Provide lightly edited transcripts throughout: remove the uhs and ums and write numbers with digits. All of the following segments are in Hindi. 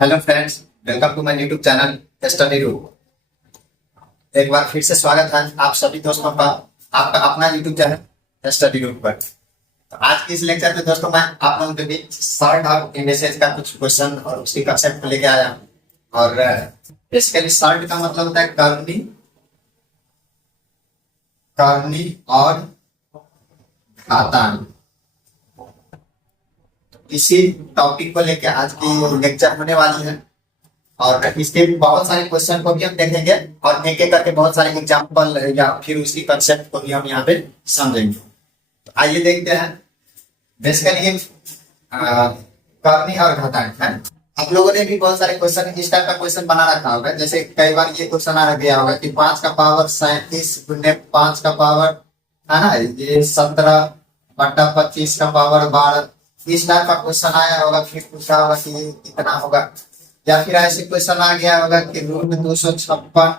Hello friends, welcome to my YouTube channel study room. एक बार फिर से स्वागत है आप सभी दोस्तों का आपका अपना यूट्यूब चैनल स्टडी रूम पर। तो आज के इस लेक्चर में दोस्तों मैं आप लोगों के बीच शॉर्ट और इंडेक्सेस का कुछ क्वेश्चन और उसकी कंसेप्ट को लेके आया हूँ। और बेसिकली शॉर्ट का मतलब होता है करनी करनी और घातांक। इसी टॉपिक को लेके आज की लेक्चर होने वाली है और इसके बहुत सारे क्वेश्चन को भी हम देखेंगे और एक एक करके बहुत सारे एग्जांपल या फिर उसकी कंसेप्ट को भी हम यहाँ पे समझेंगे। तो आइए देखते हैं। बेसिकली करनी और घातांक है। आप लोगों ने भी बहुत सारे क्वेश्चन इस टाइप का क्वेश्चन बना रखा होगा। जैसे कई बार ये क्वेश्चन आ गया होगा कि 5 का पावर 37 गुने 5 का पावर है ना, ये 17/25 का पावर 12। इस टाइप का क्वेश्चन आया होगा। फिर पूछा होगा कि ये कितना होगा, या फिर ऐसे क्वेश्चन आ गया होगा कि √256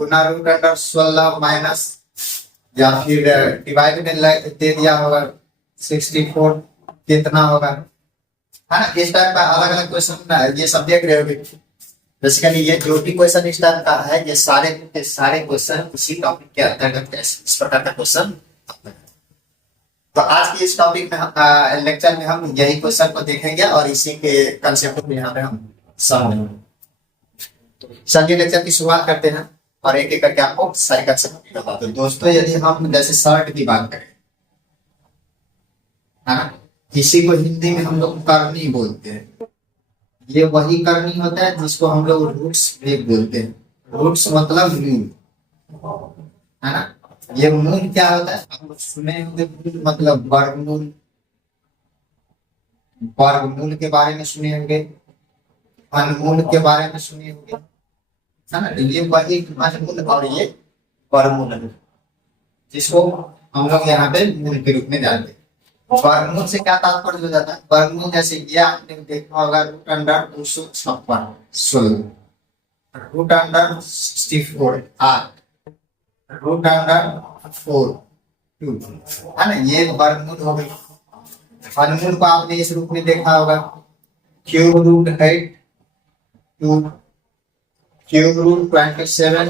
गुना √16 माइनस, या फिर डिवाइड में दे दिया होगा 64 कितना होगा, है ना। इस टाइप का अलग अलग क्वेश्चन ये सब देख रहे होंगे। बेसिकली ये जो भी क्वेश्चन इस टाइप का है, ये सारे के सारे क्वेश्चन उसी टॉपिक के अंतर्गत इस प्रकार का क्वेश्चन। तो आज की इस टॉपिक में लेक्चर में हम यही क्वेश्चन को देखेंगे और इसी के कंसेप्ट को यहाँ पे हम समझेंगे। चलिए लेक्चर की शुरुआत करते हैं और एक एक करके आपको सारी कंसेप्ट बताते हैं। दोस्तों यदि हम जैसे शॉर्ट की बात करें, है ना, इसी को हिंदी में हम लोग करनी बोलते हैं। ये वही करनी होता है जिसको हम लोग रूट्स भी बोलते हैं। रूट्स मतलब मूल, है ना। ये मूल क्या होता है आप लोग सुने होंगे। मूल मतलब वर्गमूल, वर्गमूल के बारे में सुने होंगे, अनमूल के बारे में सुने होंगे, है ना। ये वही अनमूल और ये वर्गमूल है जिसको हम लोग यहाँ पे मूल के रूप में जानते हैं। वर्गमूल से क्या तात्पर्य हो जाता है? वर्गमूल जैसे ये आपने देखा होगा √256 √64 8 √4 2, है ना। ये वर्गमूल हो गई। वर्गमूल को आपने इस रूप में देखा होगा √8 2 √27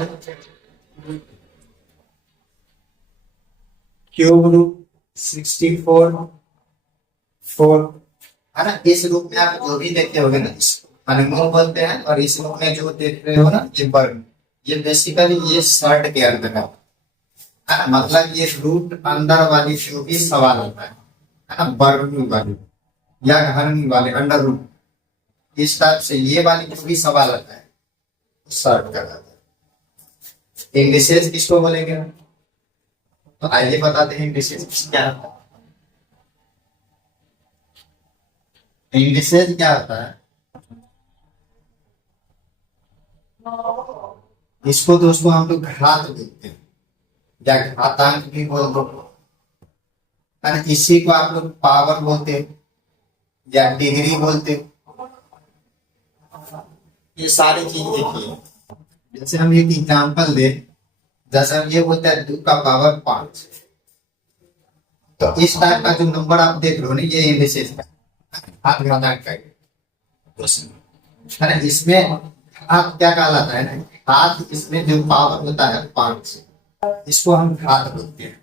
√64 4, है ना। इस रूप में आप जो भी देखते होगे ना, इसको वर्गमूल बोलते हैं। और इस रूप में जो देख रहे हो ना, ये वर्ग, ये बेसिकली ये शॉर्ट के अंदर है ना। मतलब ये रूट अंदर वाली जो भी सवाल होता है ना, वर्गमूल वाली या घनमूल वाले अंडर रूट, इस टाइप से ये वाली जो भी सवाल आता है शॉर्ट का जाता है। इंडिसेस किसको बोलेंगे? तो आइए बताते हैं इंडिसेस क्या होता है। इंडिसेस क्या होता है? इसको दोस्तों हम लोग घात बोलते हैं या घातांक भी बोल दो, है ना। इसी को आप लोग पावर बोलते हैं या डिग्री बोलते हैं। ये सारी चीज एक ही है। जैसे हम एक एग्जांपल दे, जैसे हम ये बोलते हैं 2 का पावर 5, तो इस टाइप का जो नंबर आप देख रहे हो ना, ये इंडिसेस का घात घातांक का क्वेश्चन, है ना। इसमें घात क्या कहलाता है ना, घात इसमें जो पावर होता है 5, इसको हम घात बोलते हैं।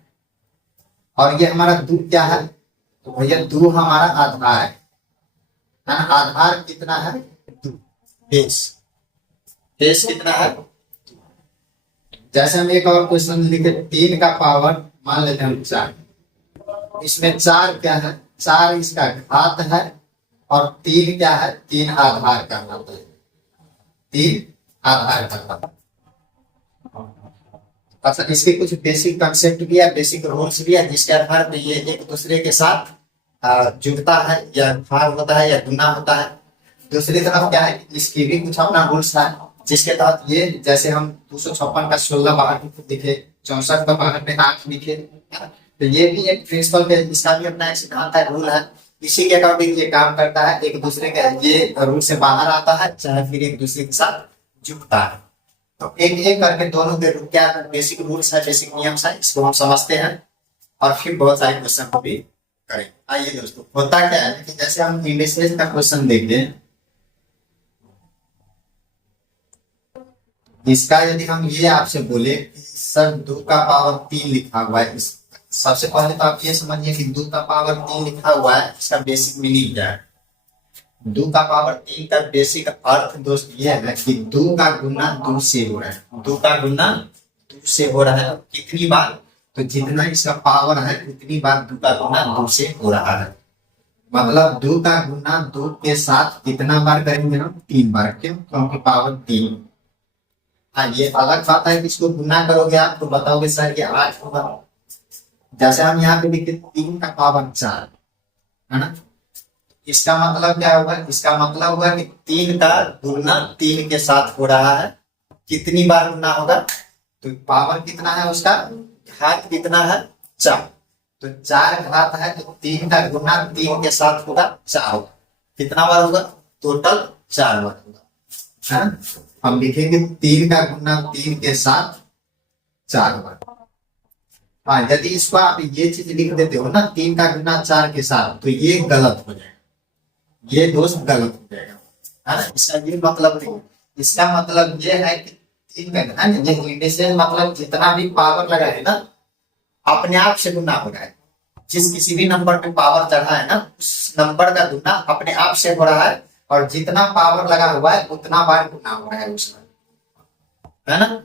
और ये हमारा 2 क्या है? तो भैया 2 हमारा आधार है ना। आधार कितना है? 2। बेस, बेस कितना है? जैसे हम एक और क्वेश्चन लिखे 3 का पावर मान लेते हैं हम 4। इसमें 4 क्या है? 4 इसका घात है और 3 क्या है? 3 आधार का घात है। 3 आधार का घात। अच्छा, इसके कुछ बेसिक कंसेप्ट भी है, बेसिक रूल्स भी है, जिसके आधार पर ये एक दूसरे के साथ जुड़ता है या भाग होता है या गुना होता है। दूसरी तरफ क्या है, इसकी भी कुछ अपना रूल्स है, जिसके तहत ये जैसे हम 256 का 16 बाहर दिखे, 64 का बाहर में 8 दिखे, तो ये भी एक प्रिंसिपल पे, इसका भी अपना एक सिद्धांत है, रूल है। इसी के अकॉर्डिंग ये काम करता है। एक दूसरे के ये रूल से बाहर आता है, चाहे फिर एक दूसरे के साथ जुड़ता है। तो एक एक करके दोनों के क्या बेसिक रूल्स है, बेसिक नियम्स है, इसको हम समझते हैं और फिर बहुत सारे क्वेश्चन को भी करें। आइए दोस्तों, होता क्या है कि जैसे हम इंडिसेस का क्वेश्चन देखते हैं इसका यदि हम ये आपसे बोले कि सर 2 का पावर 3 लिखा हुआ है, इस सबसे पहले तो आप ये समझिए कि 2 का पावर 3 लिखा हुआ है, इसका बेसिक मीनिंग क्या है। 2 का पावर 3 का बेसिक अर्थ दोस्त ये है कि 2 का गुना 2 से हो रहा है। 2 का गुना 2 से हो रहा है कितनी बार, तो जितना इसका पावर है उतनी बार 2 का गुना 2 से हो रहा है। मतलब 2 का गुना 2 के साथ कितना बार करेंगे हम, 3 बार। क्यों, क्योंकि पावर 3। हाँ, ये अलग बात है कि इसको गुना करोगे आप तो बताओगे सर ये 8 होगा। जैसे हम यहाँ पे लिखे 3 का पावर 4 है ना, इसका मतलब क्या होगा, इसका मतलब होगा कि 3 का गुना 3 के साथ हो रहा है। कितनी बार गुना होगा, तो पावर कितना है उसका, घात कितना है 4, तो 4 घात है, तो 3 का गुना 3 के साथ होगा 4 होगा। कितना बार होगा, टोटल 4 बार होगा, है ना। हम लिखेंगे 3 का गुना 3 के साथ 4 बार। हाँ, यदि इसको आप ये चीज लिख देते हो ना 3 का गुना 4 के साथ, तो ये गलत हो जाएगा, ये दोस्त गलत हो जाएगा, है ना। इसका ये मतलब नहीं, इसका मतलब ये है कि 3 का गुना मतलब जितना भी पावर लगा है ना अपने आप से गुना हो रहा है। जिस किसी भी नंबर पे पावर चढ़ा है ना उस नंबर का गुना अपने आप से हो रहा है, और जितना पावर लगा हुआ है उतना बार गुना हो रहा है उसका, है ना।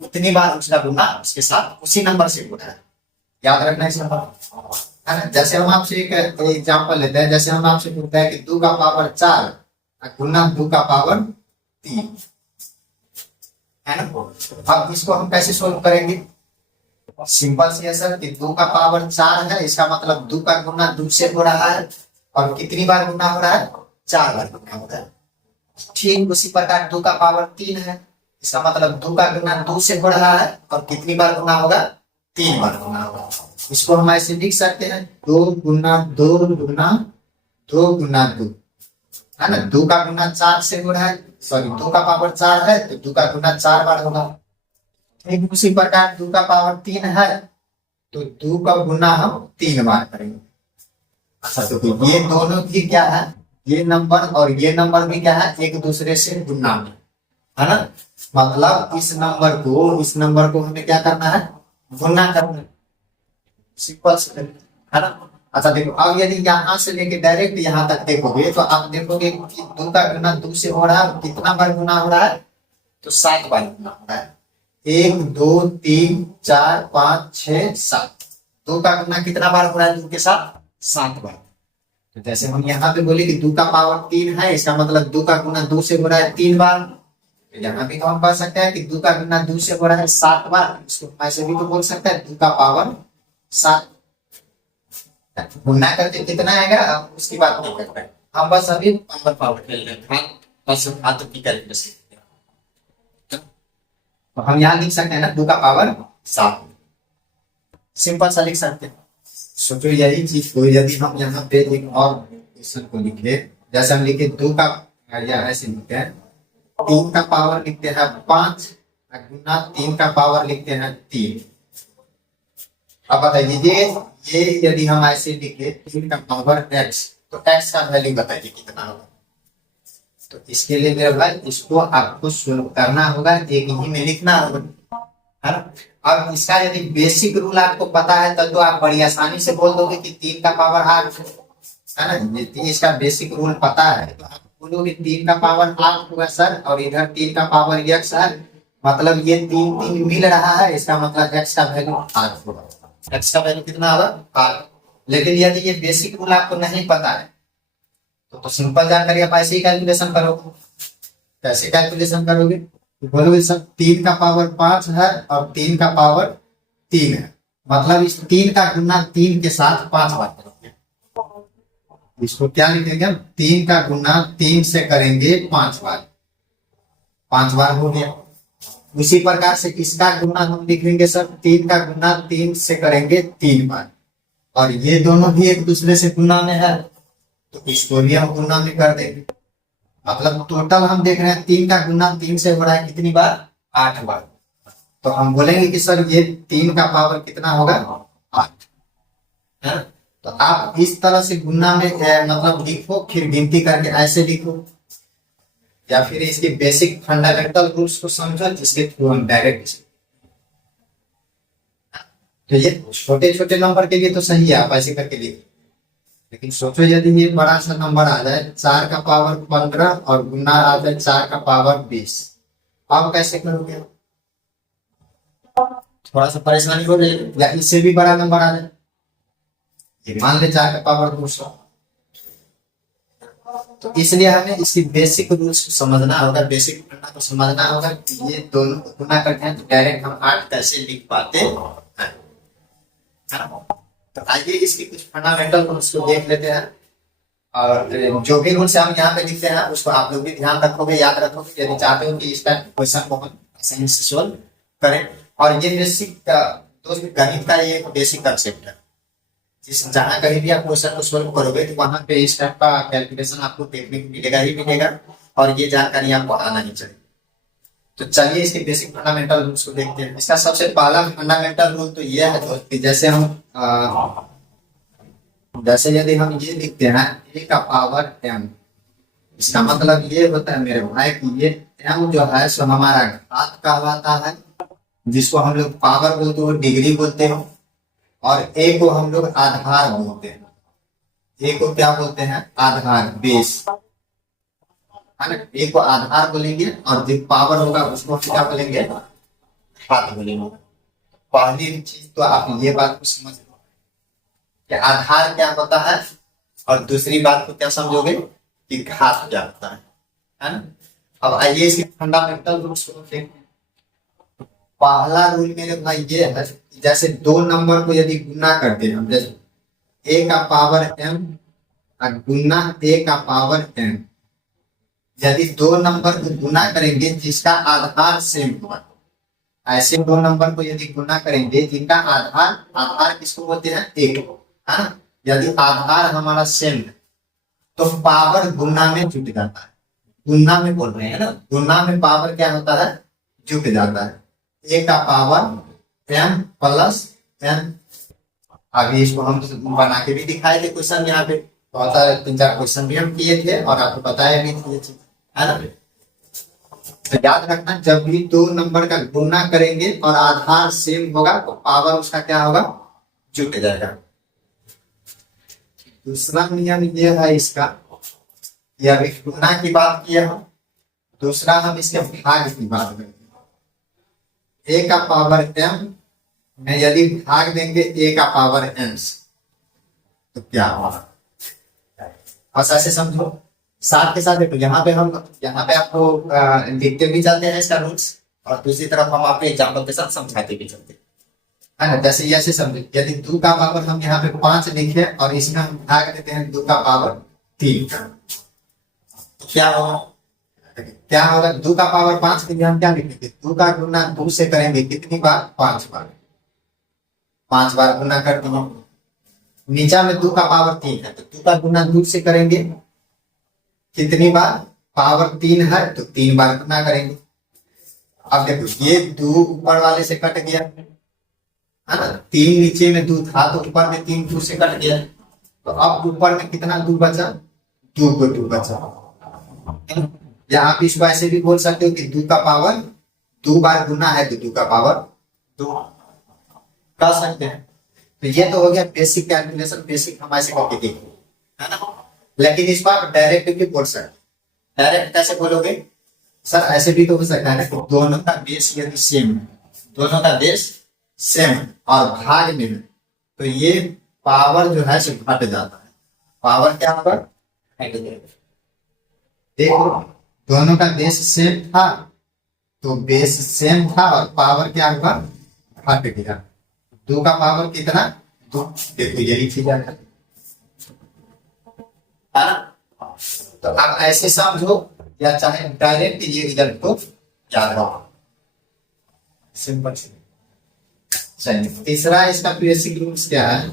उतनी बार उसका गुना उसके साथ उसी नंबर से हो रहा है। याद रखना इस नंबर, है ना। जैसे हम आपसे एक एग्जांपल लेते हैं, जैसे हम आपसे पूछते हैं कि 2 का पावर 4 गुना 2 का पावर 3, है ना। अब इसको हम कैसे सोल्व करेंगे, सिंपल सी है सर कि 2 का पावर 4 है, इसका मतलब 2 का गुना 2 से हो रहा है, और कितनी बार गुना हो रहा है, 4 बार गुना हो रहा है। ठीक उसी प्रकार 2 का पावर 3 है, इसका मतलब 2 का गुना 2 से हो रहा है, और कितनी बार गुना होगा, 3 बार गुना होगा। इसको हम ऐसे लिख सकते हैं 2 गुना 2 गुना 2 गुना 2, है ना। 2 का गुना 4 से हो रहा है, सॉरी 2 का पावर 4 है तो 2 का गुना 4 बार होगा। ठीक उसी प्रकार 2 का पावर 3 है तो 2 का गुना हम 3 बार करेंगे। अच्छा, तो ये दोनों भी क्या है, ये नंबर और ये नंबर भी क्या है, एक दूसरे से गुना में, है ना। मतलब इस नंबर को हमें क्या करना है, गुना करना है, सिंपल है ना। अच्छा देखो, अब यदि यहाँ से लेके डायरेक्ट यहाँ तक देखोगे तो आप देखोगे कि 2 का गुना 2 से हो रहा है, कितना बार गुना हो रहा है, तो 7 बार गुना हो रहा है। 1 2 3 4 5 6 7, 2 का गुना कितना बार हो रहा है 2 के साथ, 7 बार। तो जैसे हम यहाँ पे बोले कि 2 का पावर 3 है, इसका मतलब 2 का गुना 2 से हो रहा है 3 बार। तो यहाँ भी हम कह सकते हैं कि 2 का गुना 2 से हो रहा है 7 बार। इसको ऐसे भी तो बोल सकते हैं 2 का पावर 7। गुना करके कितना आएगा उसकी बात नहीं करते हैं हम, बस अभी पावर खेल रहे हैं, बस हाथों की कैलकुलेशन से। तो हम यहाँ लिख सकते हैं ना 2 का पावर 7, सिंपल सा लिख सकते हैं। सोचो यही चीज को यदि हम यहाँ पे एक और क्वेश्चन को लिखे, जैसे हम लिखे 2 का, या ऐसे लिखते हैं 3 का पावर लिखते हैं 5 गुना 3 का पावर लिखते हैं 3। अब बताइए ये यदि हम ऐसे लिखे 3 का पावर x, तो x का वैल्यू बताइए कितना होगा। तो इसके लिए मेरे भाई इसको आपको सोल्व करना होगा, एक ही में लिखना होगा, है ना। अब इसका यदि बेसिक रूल आपको पता है तो आप बड़ी आसानी से बोल दोगे कि 3 का पावर 8 है ना। यदि इसका बेसिक रूल पता है तो आप बोलोगे 3 का पावर 8 होगा सर, और इधर 3 का पावर x है, मतलब ये 3 मिल रहा है, इसका मतलब x का वैल्यू 8 होगा। x का वैल्यू कितना होगा 8। लेकिन यदि ये बेसिक रूल आपको नहीं पता है तो सिंपल जानकारी आप ऐसे ही कैलकुलेशन करोगे। कैसे कैलकुलेशन करोगे, बोलोगे सर 3 का पावर 5 है और 3 का पावर 3 है, मतलब इस 3 का गुना 3 के साथ 5 बार करोगे। इसको क्या लिखेंगे, 3 का गुना 3 से करेंगे 5 बार, 5 बार हो गया। उसी प्रकार से इसका गुना हम लिखेंगे सर 3 का गुना 3 से करेंगे 3 बार, और ये दोनों भी एक दूसरे से गुना में है तो इसको भी हम गुना में कर देंगे। मतलब टोटल हम देख रहे हैं 3 का गुना 3 से हो रहा है कितनी बार, 8 बार। तो हम बोलेंगे कि सर ये 3 का पावर कितना होगा 8 है। तो आप इस तरह से गुना में मतलब लिखो, फिर गिनती करके ऐसे लिखो। या फिर इसके बेसिक फंडामेंटल रूल्स को समझो जिसके थ्रू हम डायरेक्ट। तो ये छोटे छोटे नंबर के लिए तो सही है, आप ऐसे करके लिखिए। लेकिन सोचो यदि ये बड़ा सा नंबर आ जाए 4 का पावर 15 और गुना आ जाए 4 का पावर 20, आप कैसे करोगे? थोड़ा सा परेशानी हो रही है। या इससे भी बड़ा नंबर आ जाए, ये मान ले 4 का पावर 200। तो इसलिए हमें इसकी बेसिक रूल्स समझना होगा, बेसिक फंडा को समझना होगा कि ये दोनों को गुना करते हैं तो डायरेक्ट हम 8 कैसे लिख पाते हैं। तो आइए इसकी कुछ फंडामेंटल रूल्स को देख लेते हैं। और जो भी रूल्स हम यहाँ पे लिखते हैं उसको आप लोग भी ध्यान रखोगे, याद रखोगे, यदि चाहते हो कि इस टाइप क्वेश्चन को हम आसानी से सोल्व करें। और ये बेसिक दोस्त गणित का ये बेसिक कंसेप्ट है, जिस जहाँ कहीं भी आप क्वेश्चन को सोल्व करोगे तो वहां पे इस टाइप का कैलकुलेशन आपको देखने को मिलेगा ही मिलेगा, और ये जानकारी आपको आना ही चाहिए। तो चलिए इसके बेसिक फंडामेंटल रूल्स को देखते हैं। इसका सबसे पहला फंडामेंटल रूल तो ये है दोस्त कि जैसे यदि हम ये लिखते हैं a का पावर m, इसका मतलब ये होता है मेरे भाई कि ये m जो है सो हमारा घात कहलाता है, जिसको हम लोग पावर बोलते हो, डिग्री बोलते हो, और a को हम लोग आधार बोलते हैं। a को क्या बोलते हैं? आधार, बेस है ना। a को आधार बोलेंगे और जो पावर होगा उसको क्या बोलेंगे? घात बोलेंगे। पहली चीज तो आप ये बात को समझ लो कि आधार क्या होता है, और दूसरी बात को क्या समझोगे कि घात क्या होता है ना। अब आइए इसके फंडामेंटल रूल्स को देखते हैं। पहला रूल मेरे भाई ये है, जैसे दो नंबर को यदि गुना करते हैं, जैसे a का पावर m गुना a का पावर m, यदि दो नंबर को गुना करेंगे जिसका आधार सेम होगा, ऐसे दो नंबर को यदि गुना करेंगे जिनका आधार, आधार किसको बोलते हैं? एक, है ना। यदि आधार हमारा सेम है तो पावर गुना में जुट जाता है। गुना में बोल रहे हैं ना, गुना में पावर क्या होता है? जुट जाता है। a का पावर m प्लस n। अभी इसको हम बना के भी दिखाए थे क्वेश्चन, यहाँ पे बहुत सारे 3-4 क्वेश्चन भी हम किए थे और आपको बताया भी थे, है ना। तो याद रखना, जब भी दो नंबर का गुना करेंगे और आधार सेम होगा तो पावर उसका क्या होगा? जुट जाएगा। दूसरा नियम ये है इसका, ये अभी गुना की बात किया हम, दूसरा हम इसके भाग की बात करेंगे। a का पावर m में यदि भाग देंगे a का पावर n तो क्या होगा? बस ऐसे समझो, साथ के साथ देखो यहाँ पे आपको लिखते भी चलते हैं इसका रूल्स, और दूसरी तरफ हम आपको एग्जाम्पल के साथ समझाते भी चलते हैं, है ना। जैसे ऐसे समझो, यदि 2 का पावर हम यहाँ पे 5 लिखे और इसमें हम भाग देते हैं 2 का पावर 3, तो क्या होगा? क्या होगा? 2 का पावर 5 के लिए हम क्या लिखेंगे? 2 का गुना 2 से करेंगे कितनी बार? 5 बार। 5 बार गुना कर दिए। नीचा में 2 का पावर 3 है तो 2 का गुना 2 से करेंगे कितनी बार? पावर 3 है तो 3 बार गुना करेंगे। अब देखो ये 2 ऊपर वाले से कट गया, है ना। 3 नीचे में 2 था तो ऊपर में 3 2 से कट गया, तो अब ऊपर में कितना 2 बचा? 2 को 2 बचा। या आप इसको ऐसे भी बोल सकते हो कि 2 का पावर 2 बार गुना है तो 2 का पावर 2 कर सकते हैं। तो ये तो हो गया बेसिक कैलकुलेशन, बेसिक हम ऐसे करके देखेंगे, है ना। लेकिन इस बार डायरेक्ट भी बोल सकते। डायरेक्ट कैसे बोलोगे सर? ऐसे भी तो हो सकता है ना कि दोनों का बेस यदि सेम है, दोनों का बेस सेम और भाग में है, तो ये पावर जो है घट जाता है। पावर क्या होगा? घट जाएगा। देखो दोनों का बेस सेम था तो बेस सेम था और पावर क्या होगा? घट गया। 2 का पावर कितना? 2। देखो ये लिखी जाएगा, है ना। तो आप ऐसे समझो या चाहे डायरेक्ट ये रिजल्ट को याद रखो, सिंपल। चलिए तीसरा इसका बेसिक रूल्स क्या है?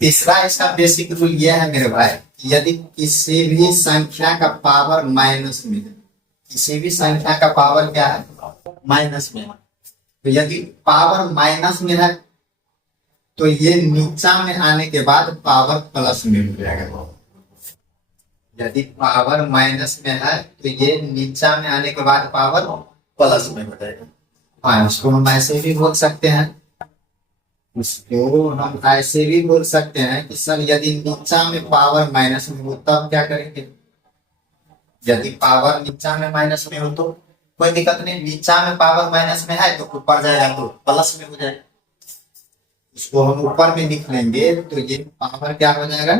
तीसरा इसका बेसिक रूल यह है मेरे भाई, यदि किसी भी संख्या का पावर माइनस में है, किसी भी संख्या का पावर क्या है? माइनस में है, तो यदि पावर माइनस में है तो ये नीचा में आने के बाद पावर प्लस में हो जाएगा। यदि पावर माइनस में है तो ये नीचा में आने के बाद पावर प्लस में हो जाएगा। हाँ, इसको हम ऐसे भी बोल सकते हैं, इसको हम ऐसे भी बोल सकते हैं कि सर यदि नीचा में पावर माइनस में हो तब क्या करेंगे। यदि पावर नीचा में माइनस में हो तो कोई दिक्कत नहीं, नीचा में पावर माइनस में है तो ऊपर जाएगा तो प्लस में हो जाएगा। इसको हम ऊपर में लिख लेंगे तो ये पावर क्या हो जाएगा,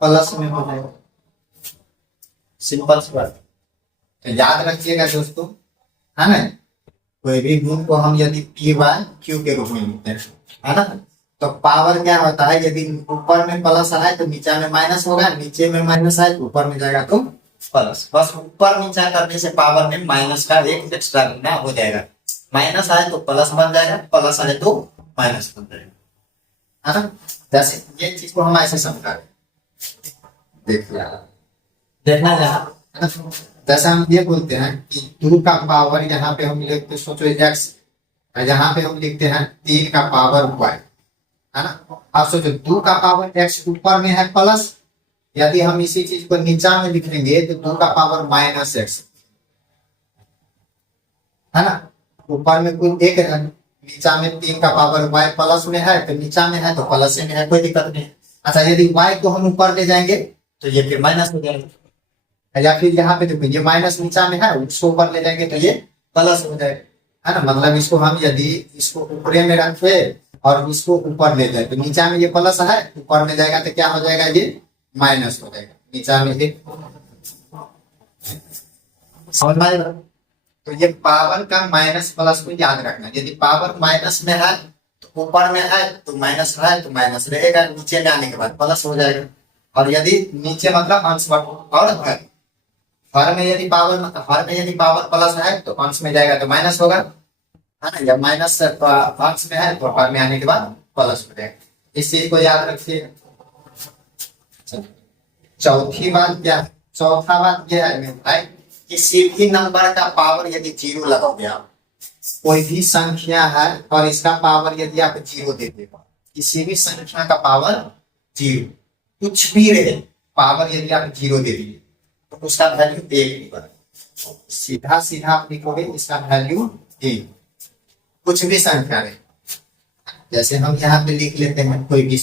प्लस में हो जाएगा। सिंपल सी बात। तो याद रखिएगा दोस्तों, है ना, कोई भी गुण को हम यदि पी बाय क्यू के रूप में लिखते हैं, है ना, तो पावर क्या होता है, यदि ऊपर में प्लस आए तो नीचे में माइनस होगा, नीचे में माइनस आए तो ऊपर में जाएगा तो प्लस। बस ऊपर नीचा करने से पावर में माइनस का एक एक्स्ट्रा गुना हो जाएगा। माइनस आए तो प्लस बन जाएगा, प्लस आए तो माइनस बन जाएगा, है ना। जैसे ये चीज को हम ऐसे समझा रहे, देखिए देखना है, जैसे हम ये बोलते हैं कि 2 का पावर यहाँ पे हम लिखते, सोचो x, यहाँ पे हम लिखते हैं 3 का पावर y, है ना। अब सोचो 2 का पावर x ऊपर में है प्लस, यदि हम इसी चीज को नीचा में लिखेंगे तो 2 का पावर माइनस x, है ना। ऊपर में कुल एक है, नीचा में 3 का पावर y प्लस में है तो नीचा में है तो प्लस में है, कोई दिक्कत नहीं। अच्छा, यदि y को हम ऊपर ले जाएंगे तो ये फिर माइनस हो जाएगा, या फिर यहाँ पे देखो ये माइनस नीचा में है, उसको ऊपर ले जाएंगे तो ये प्लस हो जाएगा, है ना। मतलब इसको हम यदि इसको ऊपरे में रखे और इसको ऊपर ले जाए तो नीचा में ये प्लस है, ऊपर में जाएगा तो क्या हो जाएगा, ये माइनस हो जाएगा। नीचा में ये समझ में आएगा। तो ये पावर का माइनस प्लस को याद रखना, यदि पावर माइनस में है तो ऊपर में है तो माइनस है तो माइनस रहेगा, नीचे में आने के बाद प्लस हो जाएगा। और यदि नीचे मतलब अंश और हर में यदि पावर प्लस है तो अंश में जाएगा तो माइनस होगा, है ना। जब माइनस अंश में है तो हर में आने के बाद प्लस हो जाएगा। इस चीज को याद रखिए। चौथा बात क्या है मेरे भाई, किसी भी नंबर का पावर यदि 0 लगाओगे आप, कोई भी संख्या है और इसका पावर यदि आप 0 दे दे, किसी भी संख्या का पावर 0, कुछ भी रहे, पावर यदि आप 0 दे दिए तो उसका वैल्यू 1 निकलेगा। सीधा सीधा आप लिखोगे इसका वैल्यू 1, कुछ भी संख्या रहे। जैसे हम यहाँ पे लिख लेते हैं कोई भी,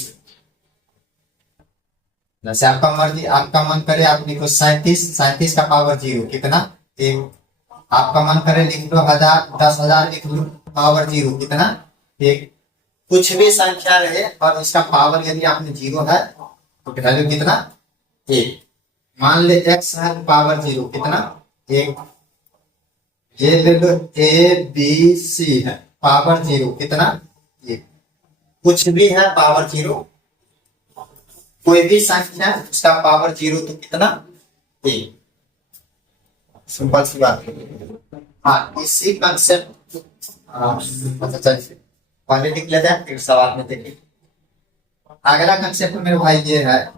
जैसे आपका मर्जी, आपका मन करे आप लिखो 37 का पावर 0 कितना 1। आपका मन करे लिख लो 1000, 10,000 लिख लो, पावर 0 कितना 1। कुछ भी संख्या रहे और इसका पावर यदि आपने 0 है तो वैल्यू कितना 1। मान ले x है पावर 0 कितना 1। ये ले लो ABC है पावर 0 कितना 1। कुछ भी है पावर 0, कोई भी संख्या उसका पावर 0 तो कितना 1। सिंपल सी बात है। हाँ, इसी कंसेप्ट पहले लिख लेते हैं फिर सवाल में देखिए। अगला कंसेप्ट मेरे भाई ये है,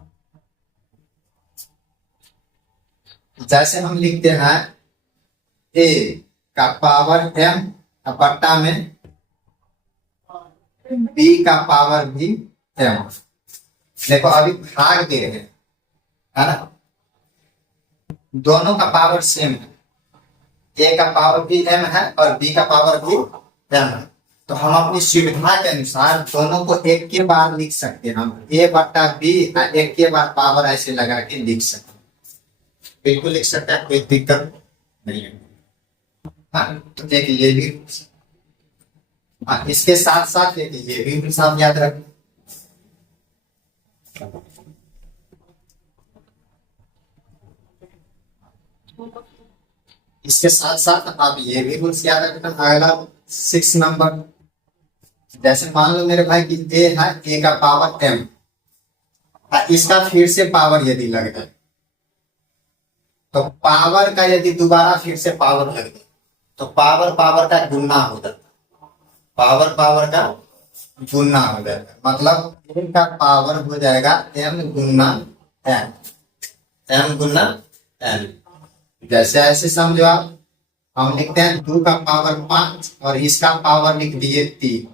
जैसे हम लिखते हैं a का पावर m बट्टा में b का पावर भी m। देखो अभी भाग दे रहे हैं, है ना, दोनों का पावर सेम है, a का पावर भी m है और b का पावर भी m है। तो हम अपनी सुविधा के अनुसार दोनों को एक के बार लिख सकते हैं। हम a बट्टा b एक के बार पावर ऐसे लगा के लिख सकते हैं, बिल्कुल लिख सकते हैं, कोई दिक्कत नहीं है। हाँ, तो देखिए ये भी, हाँ, इसके साथ साथ देखिए ये भी साथ याद रखें। इसके साथ साथ आप ये भी रूल्स याद रखना। अगला 6 नंबर, जैसे मान लो मेरे भाई कि a है, a का पावर m, इसका फिर से पावर यदि लग जाए तो पावर का यदि दोबारा फिर से पावर लग जाए तो पावर का गुना हो जाता है, पावर का गुना हो जाएगा। मतलब m का पावर हो जाएगा m गुना n, m गुना n। जैसे ऐसे समझो आप, हम लिखते हैं 2 का पावर 5 और इसका पावर लिख दिए 3।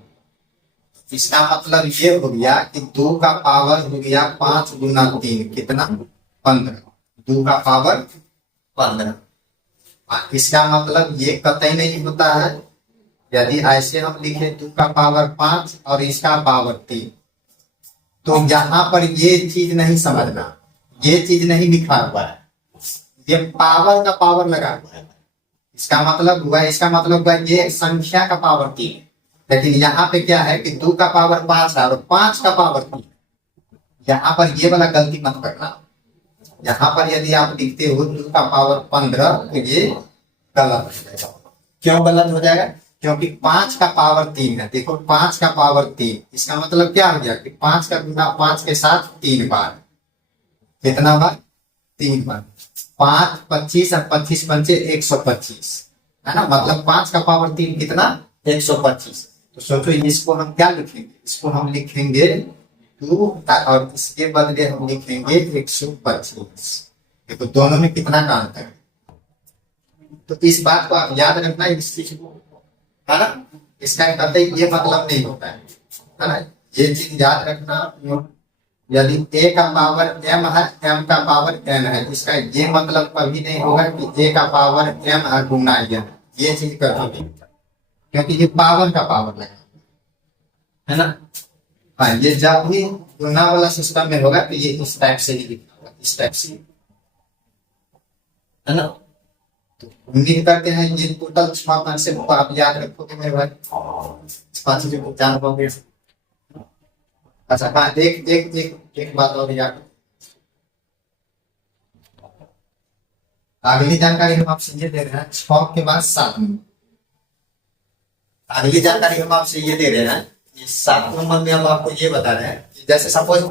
इसका मतलब ये हो गया कि 2 का पावर हो गया 5 गुना 3 कितना 15। 2 का पावर 15। इसका मतलब ये कतई नहीं होता है यदि ऐसे हम लिखे 2 का पावर 5 और इसका पावर 3, तो यहाँ पर ये चीज नहीं समझना, ये चीज नहीं लिखा हुआ है, ये पावर का पावर लगा हुआ है। इसका मतलब हुआ ये संख्या का पावर 3, लेकिन यहाँ पे क्या है कि 2 का पावर 5 है और 5 का पावर 3। यहाँ पर ये वाला गलती मत करना। यहाँ पर यदि आप लिखते हो 2 का पावर 15 तो ये गलत हो जाएगा। क्यों गलत हो जाएगा? क्योंकि 5 का पावर 3 है। देखो 5 का पावर 3, इसका मतलब क्या हो गया कि 5 का गुना 5 के साथ 3 बार। कितना बार? 3 बार। 5 25 और 25 पंचे 125 है ना, मतलब 5 का पावर 3 कितना? 125। तो सोचो इसको हम क्या लिखेंगे? इसको हम लिखेंगे 2 और इसके बदले हम लिखेंगे 125। देखो दोनों में कितना का अंतर है। तो इस बात को आप याद रखना, इस चीज को, है ना। इसका कतई ये मतलब नहीं होता है ना, ये चीज याद रखना। यदि a का पावर m है, m का पावर n है, इसका ये मतलब कभी नहीं होगा कि a का पावर m है गुना n, ये चीज कभी नहीं होता, क्योंकि ये पावर का पावर लगा है ना। हाँ, ये जब भी गुना वाला सिस्टम में होगा तो ये इस टाइप से ही लिखा होगा, इस टाइप से, है ना। तो उम्मीद करते हैं ये टोटल 6 कॉन्सेप्ट को आप याद रखोगे मेरे भाई, 5 चीजों को जान पाओगे। अच्छा हाँ, एक बात और याद, अगली जानकारी हम आपसे ये दे रहे हैं 6 के बाद 7 नंबर। अगली जानकारी हम आपसे ये दे रहे हैं, ये 7 नंबर में हम आपको ये बता रहे हैं कि जैसे सपोज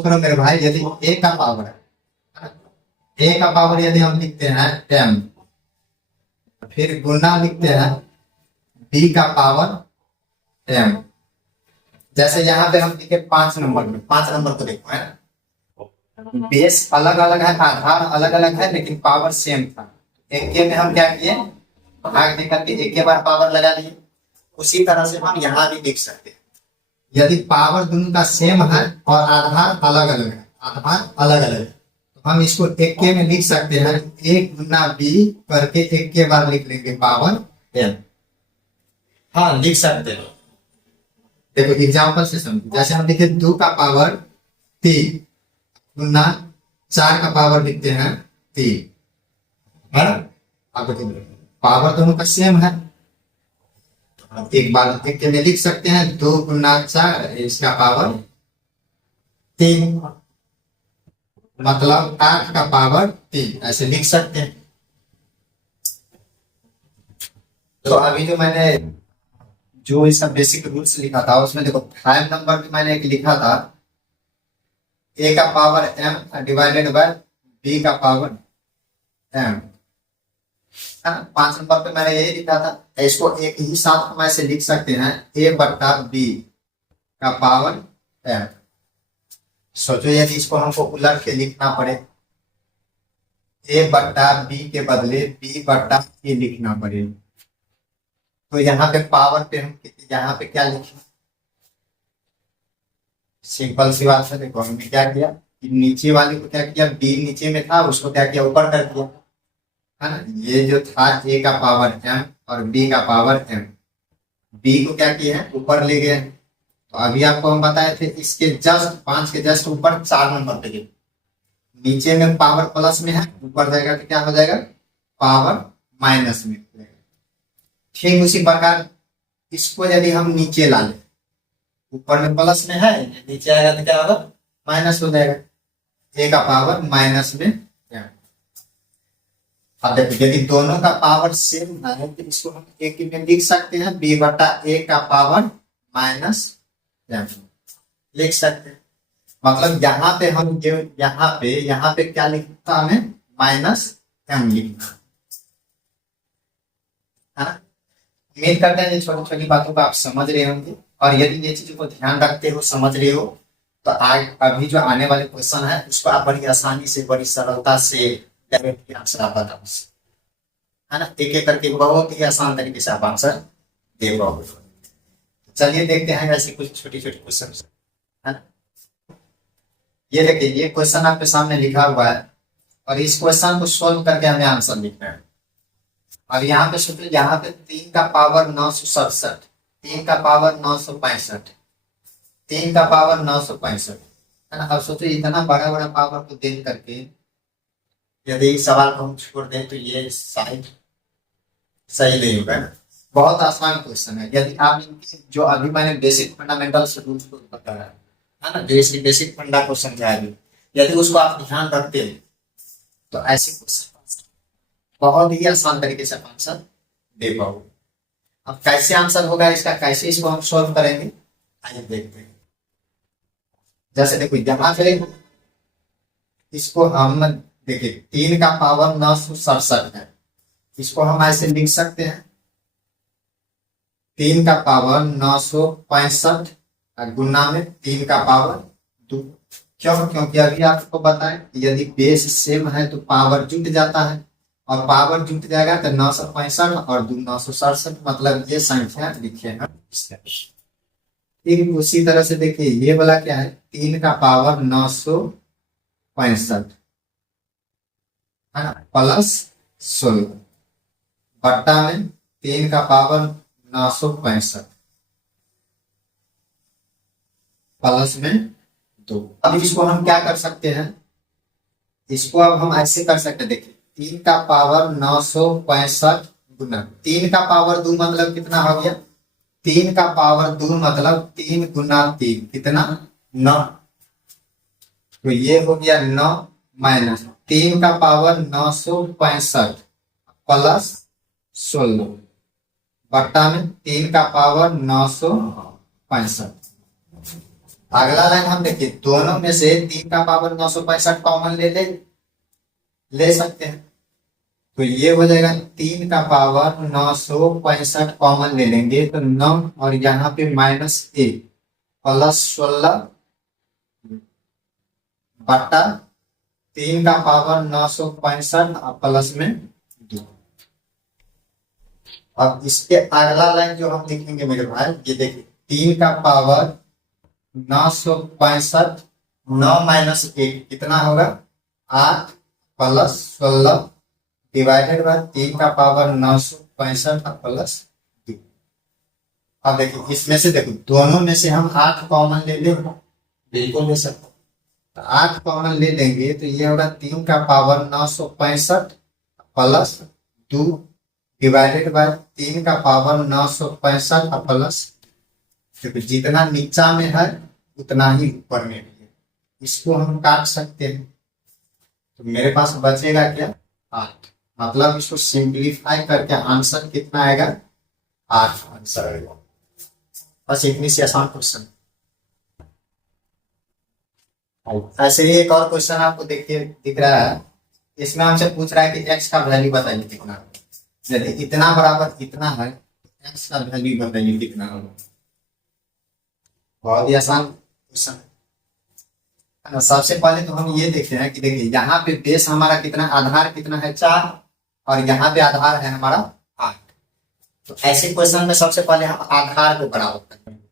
करो मेरे भाई, यदि a का पावर है, a का पावर यदि हम लिखते हैं 10, फिर गुना लिखते हैं b का पावर m। जैसे यहाँ पे हम लिखे 5 नंबर में, 5 नंबर को देखो, है ना, बेस अलग अलग है, आधार अलग अलग है, लेकिन पावर सेम था। एक के में हम क्या किए, भाग देकर के एक के बार पावर लगा लिए। उसी तरह से हम यहाँ भी देख सकते हैं, यदि पावर दोनों का सेम है और आधार अलग अलग है, आधार अलग अलग है, तो हम इसको एक के में लिख सकते हैं, एक गुना बी करके एक के बार लिख लेंगे पावर एम। हाँ लिख सकते हैं। देखो एग्जाम्पल से समझो, जैसे हम लिखे 2 का पावर 3 गुना 4 का पावर लिखते हैं 3, है ना। अब पावर दोनों का सेम है, एक बार एक के में लिख सकते हैं 2 गुना 4, इसका पावर 3, मतलब 8 का पावर 3, ऐसे लिख सकते हैं। तो अभी जो मैंने जो इसका बेसिक रूल्स लिखा था उसमें देखो 5 नंबर में मैंने एक लिखा था a का power m divided by b का पावर m। 5 नंबर पे मैंने ये लिखा था, इसको एक ही साथ हम ऐसे लिख सकते हैं a बट्टा b का पावर m। सोचो यदि इसको हमको उलट के लिखना पड़े, a बट्टा b के बदले b बट्टा a लिखना पड़े, तो यहाँ पे पावर पे हम यहाँ पे क्या लिखें? सिंपल सी बात है। देखो हमने क्या किया कि नीचे वाले को क्या किया, b नीचे में था उसको क्या किया, ऊपर कर दिया, है ना। ये जो था a का पावर m और b का पावर m, b को क्या किया है, ऊपर ले गए। तो अभी आपको हम बताए थे इसके जस्ट 5 के जस्ट ऊपर 4 नंबर पे नीचे में पावर प्लस में है, ऊपर जाएगा तो क्या हो जाएगा, पावर माइनस में। ठीक उसी प्रकार इसको यदि हम नीचे ला ले, ऊपर में प्लस में है, नीचे आएगा तो क्या होगा, माइनस हो जाएगा, a का पावर माइनस में। अब देखो यदि दोनों का पावर सेम है तो इसको हम एक में लिख सकते हैं b बटा a का पावर माइनस m लिख सकते हैं। मतलब यहाँ पे हम जो यहाँ पे क्या लिखता हमें, माइनस m लिखना है। उम्मीद करते हैं छोटी छोटी बातों को आप समझ रहे होंगे, और यदि ये चीजों को ध्यान रखते हो, समझ रहे हो, तो आज अभी जो आने वाले क्वेश्चन है उसको आप बड़ी आसानी से, बड़ी सरलता से डायरेक्ट आंसर आप बता सकते, है ना। एक एक करके बहुत ही आसान तरीके से आप आंसर दे पाओगे। चलिए देखते हैं ऐसे कुछ छोटी छोटी क्वेश्चन, है ना। ये देखिए, ये क्वेश्चन आपके सामने लिखा हुआ है और इस क्वेश्चन को सोल्व करके हमें आंसर लिखना है। और यहाँ पे सोचो, यहाँ पे 3 का पावर 967, 3 का पावर 965, 3 का पावर 965 है ना। अब सोचो इतना बड़ा बड़ा पावर को देख करके यदि इस सवाल को हम छोड़ दें तो ये शायद सही नहीं होगा ना। बहुत आसान क्वेश्चन है। यदि आप इनकी जो अभी मैंने बेसिक फंडामेंटल्स रूल्स को बताया है ना, बेसिक फंडा को समझाया, यदि उसको आप ध्यान रखते हैं तो ऐसे क्वेश्चन बहुत ही आसान तरीके से आंसर दे पाओगे। अब कैसे आंसर होगा इसका, कैसे इसको हम सॉल्व करेंगे, आइए देखते हैं। जैसे देखो यहाँ पे इसको हम देखिए 3 का पावर 967 है, इसको हम ऐसे लिख सकते हैं 3 का पावर 965 गुना में 3 का पावर 2। क्यों? क्योंकि अभी आपको बताएं यदि बेस सेम है तो पावर जुट जाता है, और पावर जुट जाएगा तो 965 और 2 967, मतलब ये संख्या लिखे हैं। ठीक उसी तरह से देखिए ये वाला क्या है, 3 का पावर 965 है ना, प्लस 16 बट्टा में 3 का पावर 965 प्लस में 2। अब इसको हम क्या कर सकते हैं, इसको अब हम ऐसे कर सकते हैं। देखिए 3 का पावर 965 गुना 3 का पावर 2 मतलब कितना हो गया, 3 का पावर 2 मतलब 3 गुना 3 कितना 9, तो ये हो गया 9 माइनस 3 का पावर 965 प्लस 16 बट्टा में 3 का पावर 965। अगला लाइन हम देखिए, दोनों में से 3 का पावर 965 कॉमन ले सकते हैं, तो ये हो जाएगा 3 का पावर 965 कॉमन ले लेंगे तो 9 और यहाँ पे -1 प्लस 16 बट्टा 3 का पावर 965 प्लस में 2। अब इसके अगला लाइन जो हम लिखेंगे मेरे भाई, ये देखिए 3 का पावर 965 9 माइनस 1 कितना होगा 8 प्लस 16 डिवाइडेड बाय 3 का पावर 965 प्लस 2। अब देखिए इसमें से देखो दोनों में से हम 8 कॉमन ले लें, बिल्कुल ले सकते, तो 8 कॉमन ले लेंगे तो ये होगा 3 का पावर 965 प्लस 2 डिवाइडेड बाय 3 का पावर 965 प्लस, देखो जितना नीचा में है उतना ही ऊपर में भी है, इसको हम काट सकते हैं तो मेरे पास बचेगा क्या 8, मतलब इसको सिंप्लीफाई करके आंसर कितना आएगा 8 आंसर आएगा। बस इतनी सी आसान क्वेश्चन। ऐसे ही एक और क्वेश्चन आपको देखिए दिख रहा है, इसमें हमसे पूछ रहा है कि x का वैल्यू बताइए कितना, यदि इतना बराबर इतना है तो x का वैल्यू बताइए कितना होगा। बहुत ही आसान क्वेश्चन है ना। सबसे पहले तो हम ये देखते हैं कि देखिए यहाँ पे बेस हमारा कितना, आधार कितना है 4 और यहाँ पे आधार है हमारा 8, तो ऐसे क्वेश्चन में सबसे पहले हम आधार को बराबर करते हैं।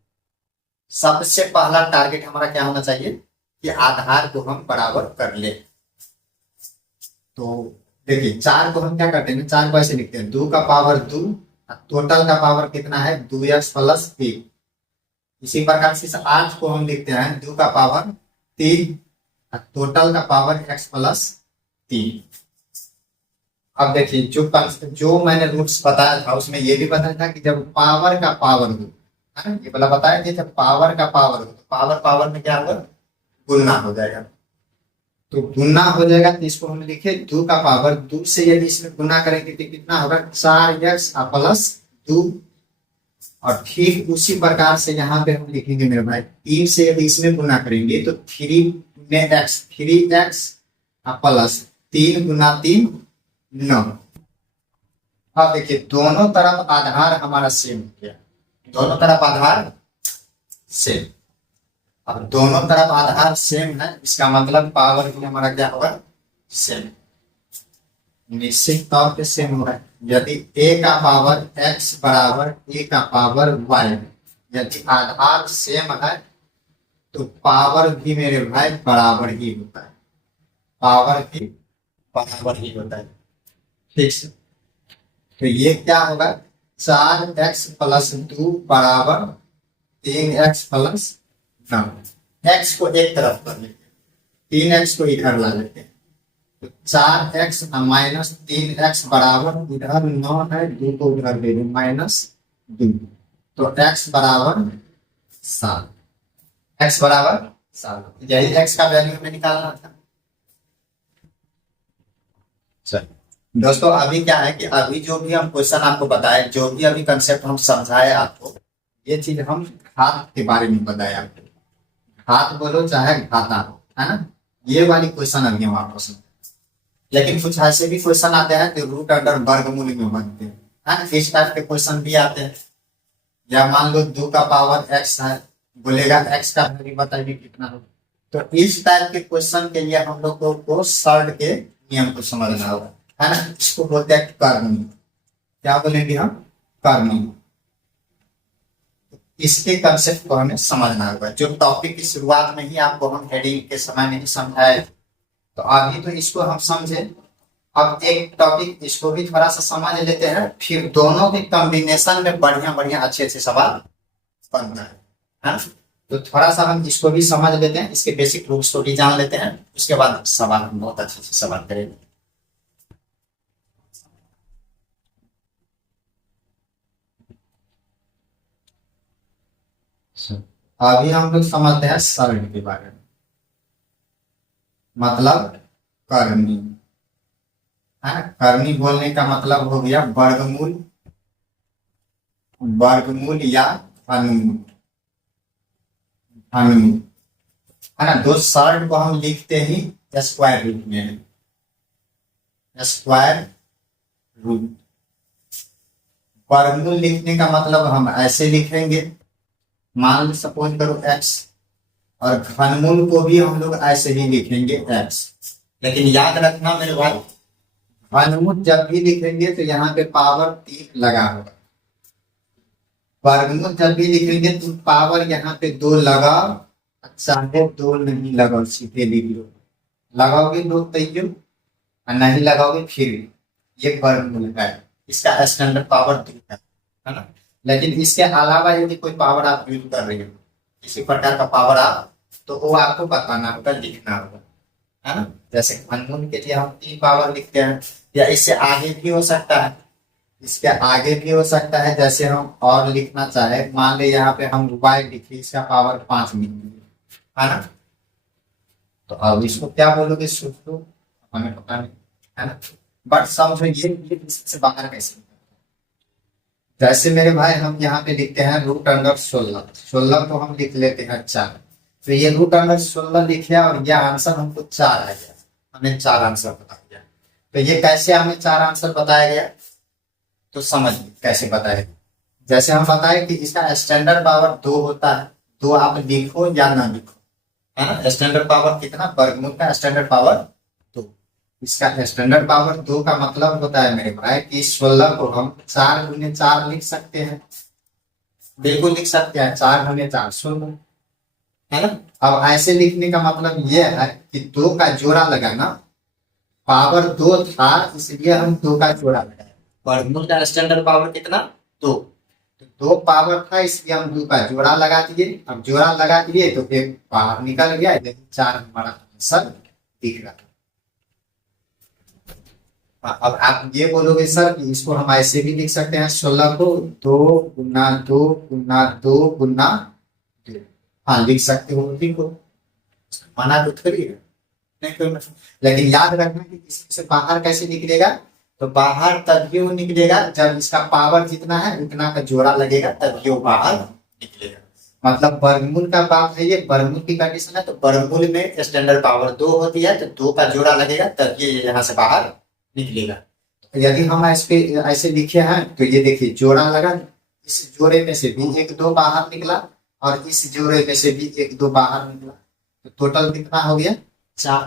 सबसे पहला टारगेट हमारा क्या होना चाहिए कि आधार को हम बराबर कर ले। तो देखिए 4 को हम क्या करते हैं, 4 को ऐसे लिखते हैं 2 का पावर 2, टोटल का पावर कितना है 2x प्लस 1। इसी प्रकार से 8 को हम लिखते हैं 2 का पावर 3, टोटल का पावर x प्लस 3। अब देखिए जो मैंने रूट्स बताया था उसमें ये भी बताया था कि जब पावर का पावर हो, है ना, ये वाला बताया कि जब पावर का पावर हो तो पावर पावर में क्या होगा गुना हो जाएगा, तो गुना हो जाएगा तो इसको हम लिखे 2 का पावर 2 से यदि इसमें गुना करेंगे तो कितना होगा 4x प्लस 2, और फिर उसी प्रकार से यहाँ पे हम लिखेंगे मेरे भाई 3 से यदि इसमें गुना करेंगे तो 3x प्लस 3 गुना 3 9। अब देखिए दोनों तरफ आधार हमारा सेम हो गया, दोनों तरफ आधार सेम। अब दोनों तरफ आधार सेम है, इसका मतलब पावर भी हमारा क्या होगा सेम, निश्चित तौर पे सेम होगा। यदि a का पावर x बराबर a का पावर y, यदि आधार सेम है तो पावर भी मेरे भाई बराबर ही होता है, पावर भी बराबर ही होता है। ठीक है, तो ये क्या होगा, 4x+2 बराबर 3x+9। x को एक तरफ कर लेते हैं, 3x को इधर ला लेते हैं, तो 4x माइनस 3x बराबर इधर 9 है, 2 को उधर दे दें -2, तो x बराबर 7। x बराबर 7, यही x का वैल्यू हमें निकालना था। चलिए दोस्तों, अभी क्या है कि अभी जो भी हम क्वेश्चन आपको बताए, जो भी अभी कंसेप्ट हम समझाए आपको, ये चीज हम घात के बारे में बताए आपको। घात बोलो चाहे घाता, है ना, ये वाली क्वेश्चन अभी हम आपको समझाए। लेकिन कुछ ऐसे भी क्वेश्चन आते हैं जो रूट अंडर वर्गमूल में बनते हैं, है ना, इस टाइप के क्वेश्चन भी आते हैं। या मान लो 2 का पावर x है, बोलेगा x का वैल्यू बताइए कितना हो। तो इस टाइप के क्वेश्चन के लिए हम लोग को सर्ड के नियम को समझना होगा, है ना, इसको बोलते हैं कर्मी। क्या बोलेंगे हम, कर्मी। इसके कंसेप्ट को हमें समझना होगा। जो टॉपिक की शुरुआत में ही आपको हम हेडिंग के समय नहीं समझाए, तो अभी तो इसको हम समझे। अब एक टॉपिक इसको भी थोड़ा सा समझ लेते हैं, फिर दोनों के कॉम्बिनेशन में बढ़िया बढ़िया अच्छे अच्छे सवाल बनता है ना? तो थोड़ा सा हम इसको भी समझ लेते हैं, इसके बेसिक रूल्स को भी जान लेते हैं, उसके बाद सवाल हम बहुत अच्छे से सवाल करेंगे। अभी हम लोग समझते हैं सर्ड के बारे में, मतलब कर्मी, है ना। कर्मी बोलने का मतलब हो गया वर्गमूल, वर्गमूल या घनमूल, घनमूल, है ना। दो सर्ड को हम लिखते ही स्क्वायर रूट में है, स्क्वायर रूट। वर्गमूल लिखने का मतलब हम ऐसे लिखेंगे, मान लो सपोज करो x, और घनमूल को भी हम लोग ऐसे ही लिखेंगे x। लेकिन याद रखना मेरे भाई, घनमूल जब भी लिखेंगे तो यहाँ पे पावर 3 लगा होगा। वर्गमूल जब भी लिखेंगे तो पावर यहाँ पे 2 लगा, चाहे 2 नहीं लगाओ, सीधे लिख लो। लगाओगे 2 तैयो, और नहीं लगाओगे फिर भी, ये वर्गमूल है, इसका स्टैंडर्ड पावर 2 है ना। लेकिन इसके अलावा यदि कोई पावर आप यूज कर रहे हो, किसी प्रकार का पावर आप, तो वो आपको बताना होगा, लिखना होगा, है ना। जैसे घनमूल के लिए हम 3 पावर लिखते हैं, या इससे आगे भी हो सकता है, इसके आगे भी हो सकता है। जैसे हम और लिखना चाहे, मान ले यहाँ पे हम y लिखिए, इसका पावर 5 लिखिए, है ना। तो अब इसको क्या बोलोगे, सोच लो, हमें पता नहीं, है ना। बट समझो ये इससे बाहर कैसे। जैसे मेरे भाई हम यहाँ पे लिखते हैं √16, 16 को हम लिख लेते हैं 4, तो ये √16 लिखे और यह आंसर हमको 4 आ गया, हमें 4 आंसर बता दिया। तो ये कैसे हमें 4 आंसर बताया गया, तो समझ कैसे बताया। जैसे हम बताए कि इसका स्टैंडर्ड पावर 2 होता है, 2 आप लिखो या ना लिखो, है ना। स्टैंडर्ड पावर कितना, वर्गमूल का स्टैंडर्ड पावर 2। इसका स्टैंडर्ड पावर 2 का मतलब होता है मेरे भाई कि 16 को हम 4 गुने 4 लिख सकते हैं, बिल्कुल लिख सकते हैं, 4 गुने 4 16, है ना। अब ऐसे लिखने का मतलब यह है कि 2 का जोड़ा लगाना, पावर 2 था इसलिए हम 2 का जोड़ा लगाए। वर्गमूल का स्टैंडर्ड पावर कितना, 2, तो 2 पावर था इसलिए हम 2 का जोड़ा लगा दिए। अब जोड़ा लगा दिए तो एक बाहर निकल गया, लेकिन 4 हमारा आंसर दिख रहा। अब आप ये बोलोगे सर कि इसको हम ऐसे भी लिख सकते हैं, 16 को 2 गुना 2 गुना 2 गुना 2, हाँ लिख सकते हो, ठीक हो, मना तो थोड़ी है, नहीं कोई मतलब। लेकिन याद रखना कि इससे बाहर कैसे निकलेगा, तो बाहर तभी वो निकलेगा जब इसका पावर जितना है उतना का जोड़ा लगेगा, तभी वो बाहर निकलेगा। मतलब वर्गमूल का बात है, ये वर्गमूल की कंडीशन है। तो वर्गमूल में स्टैंडर्ड पावर 2 होती है, तो 2 का जोड़ा लगेगा तब ये यहाँ से बाहर निकलेगा। तो यदि हम ऐसे लिखे हैं तो ये देखिए जोड़ा लगा, इस जोड़े में से भी 1 2 बाहर निकला, और इस जोड़े में से भी 1 2 बाहर निकला, तो टोटल कितना हो गया, 4।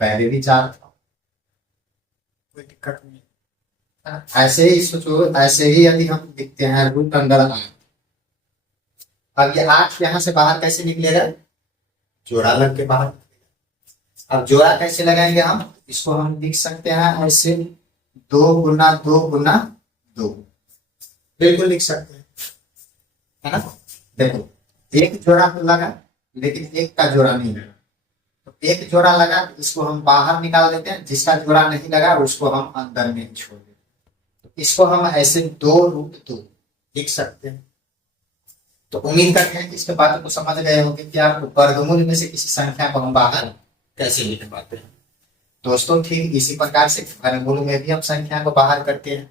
पहले भी 4 था, कोई दिक्कत नहीं। ऐसे ही सोचो, ऐसे ही यदि हम लिखते हैं √8, अब ये 8 यहाँ से बाहर कैसे निकलेगा, जोड़ा लग के बाहर। अब जोड़ा कैसे लगाएंगे हम, इसको हम लिख सकते हैं ऐसे, 2 गुना 2 गुना 2, बिल्कुल लिख सकते हैं, है ना। देखो एक जोड़ा तो लगा, लेकिन एक का जोड़ा नहीं लगा, तो एक जोड़ा लगा इसको हम बाहर निकाल देते हैं, जिसका जोड़ा नहीं लगा उसको हम अंदर में छोड़ देते हैं। तो इसको हम ऐसे 2√2 लिख सकते हैं। तो उम्मीद करते हैं कि इसके बात को समझ गए होंगे कि आप वर्गमूल में से किसी संख्या को हम बाहर कैसे लिख पाते हैं। दोस्तों ठीक इसी प्रकार से घनमूल में भी हम संख्या को बाहर करते हैं।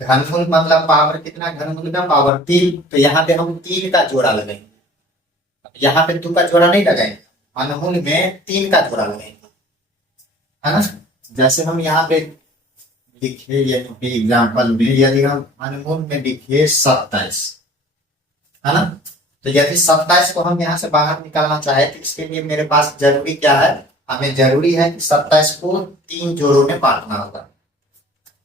घनमूल मतलब पावर कितना, घनमूल का पावर 3, तो यहाँ पे हम 3 का जोड़ा लगाएंगे, यहाँ पे 2 का जोड़ा नहीं लगाएंगे, घनमूल में 3 का जोड़ा लगाएंगे, है ना। जैसे हम यहाँ पे लिखे एग्जाम्पल में, यदि हम घनमूल में लिखे 27, है ना, तो यदि 27 को हम यहाँ से बाहर निकालना चाहे तो इसके लिए मेरे पास जरूरी क्या है, हमें जरूरी है कि 27 को 3 जोड़ों में बांटना होगा।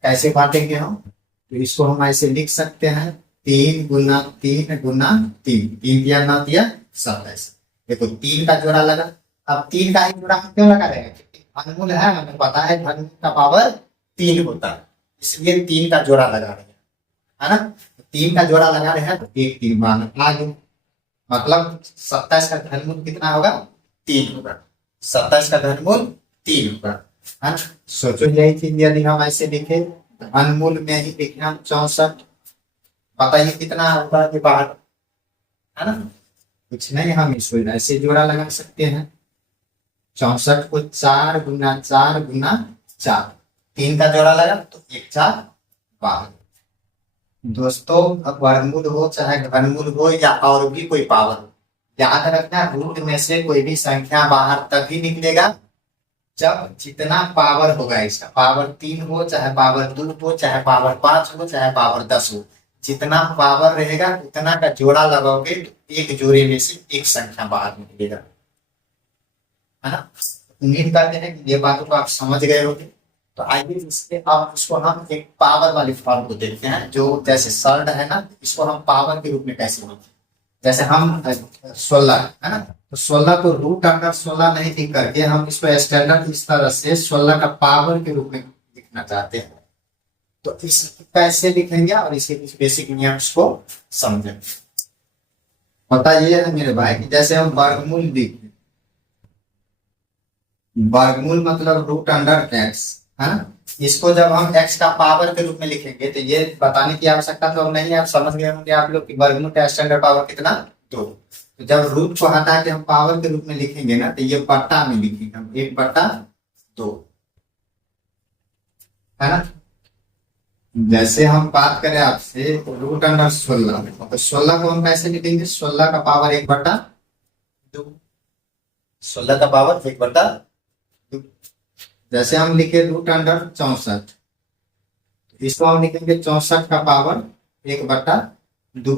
कैसे बांटेंगे हम, तो इसको हम ऐसे लिख सकते हैं 3 गुना 3 गुना 3, 3 दिया 9 दिया 27। देखो 3 का जोड़ा लगा, अब 3 का ही जोड़ा हम क्यों लगा रहे हैं, घनमूल है, हमें पता है घनमूल का पावर 3 होता है, इसलिए 3 का जोड़ा लगा रहे हैं, है ना। 3 का जोड़ा लगा रहे हैं तो 1 3 मान आ गए, मतलब 27 का घनमूल कितना होगा, 3 होगा। 27 का घनमूल 3 होगा, है ना। सोचो यही चीज यदि हम ऐसे लिखे, घनमूल में ही लिखे हम 64, बताइए कितना होगा ये बाहर, है ना। कुछ नहीं, हम इसको ऐसे जोड़ा लगा सकते हैं, 64 को 4 गुना 4 गुना 4, 3 का जोड़ा लगा तो 1 4 बाहर। दोस्तों अब वर्गमूल हो चाहे घनमूल हो या और भी कोई पावर, याद रखना रूट में से कोई भी संख्या बाहर तभी निकलेगा जब जितना पावर होगा, इसका पावर 3 हो चाहे पावर 2 हो चाहे पावर 5 हो चाहे पावर 10 हो, जितना पावर रहेगा उतना का जोड़ा लगाओगे तो एक जोड़े में से एक संख्या बाहर निकलेगा, है ना। उम्मीद करते हैं कि ये बातों को आप समझ गए होंगे। तो आइए इसके अब इसको हम एक पावर वाली फॉर्म को देखते हैं, जो जैसे सर्ड है ना, इसको हम पावर के रूप में कैसे लिखते हैं। जैसे हम 16 है ना, तो 16 को रूट अंडर 16 नहीं लिख करके हम इसको स्टैंडर्ड इस तरह से 16 का पावर के रूप में लिखना चाहते हैं, तो इस कैसे लिखेंगे और इसके कुछ बेसिक नियम को समझें। पता ये है मेरे भाई कि जैसे हम वर्गमूल लिखते, वर्गमूल मतलब रूट अंडर एक्स, है ना, इसको जब हम x का पावर के रूप में लिखेंगे तो ये बताने की आवश्यकता तो नहीं है, आप समझ गए होंगे आप लोग कि वर्गमूल का स्टैंडर्ड पावर कितना 2। तो जब रूट को हटा के हम पावर के रूप में लिखेंगे ना, तो ये बट्टा में लिखेंगे हम 1/2, है ना। जैसे हम बात करें आपसे रूट अंडर 16, तो 16 को हम कैसे लिखेंगे, 16 का पावर 1/2, 16 का पावर 1/2। जैसे हम लिखे रूट अंडर 64, इसको हम लिखेंगे 64 का पावर 1/2।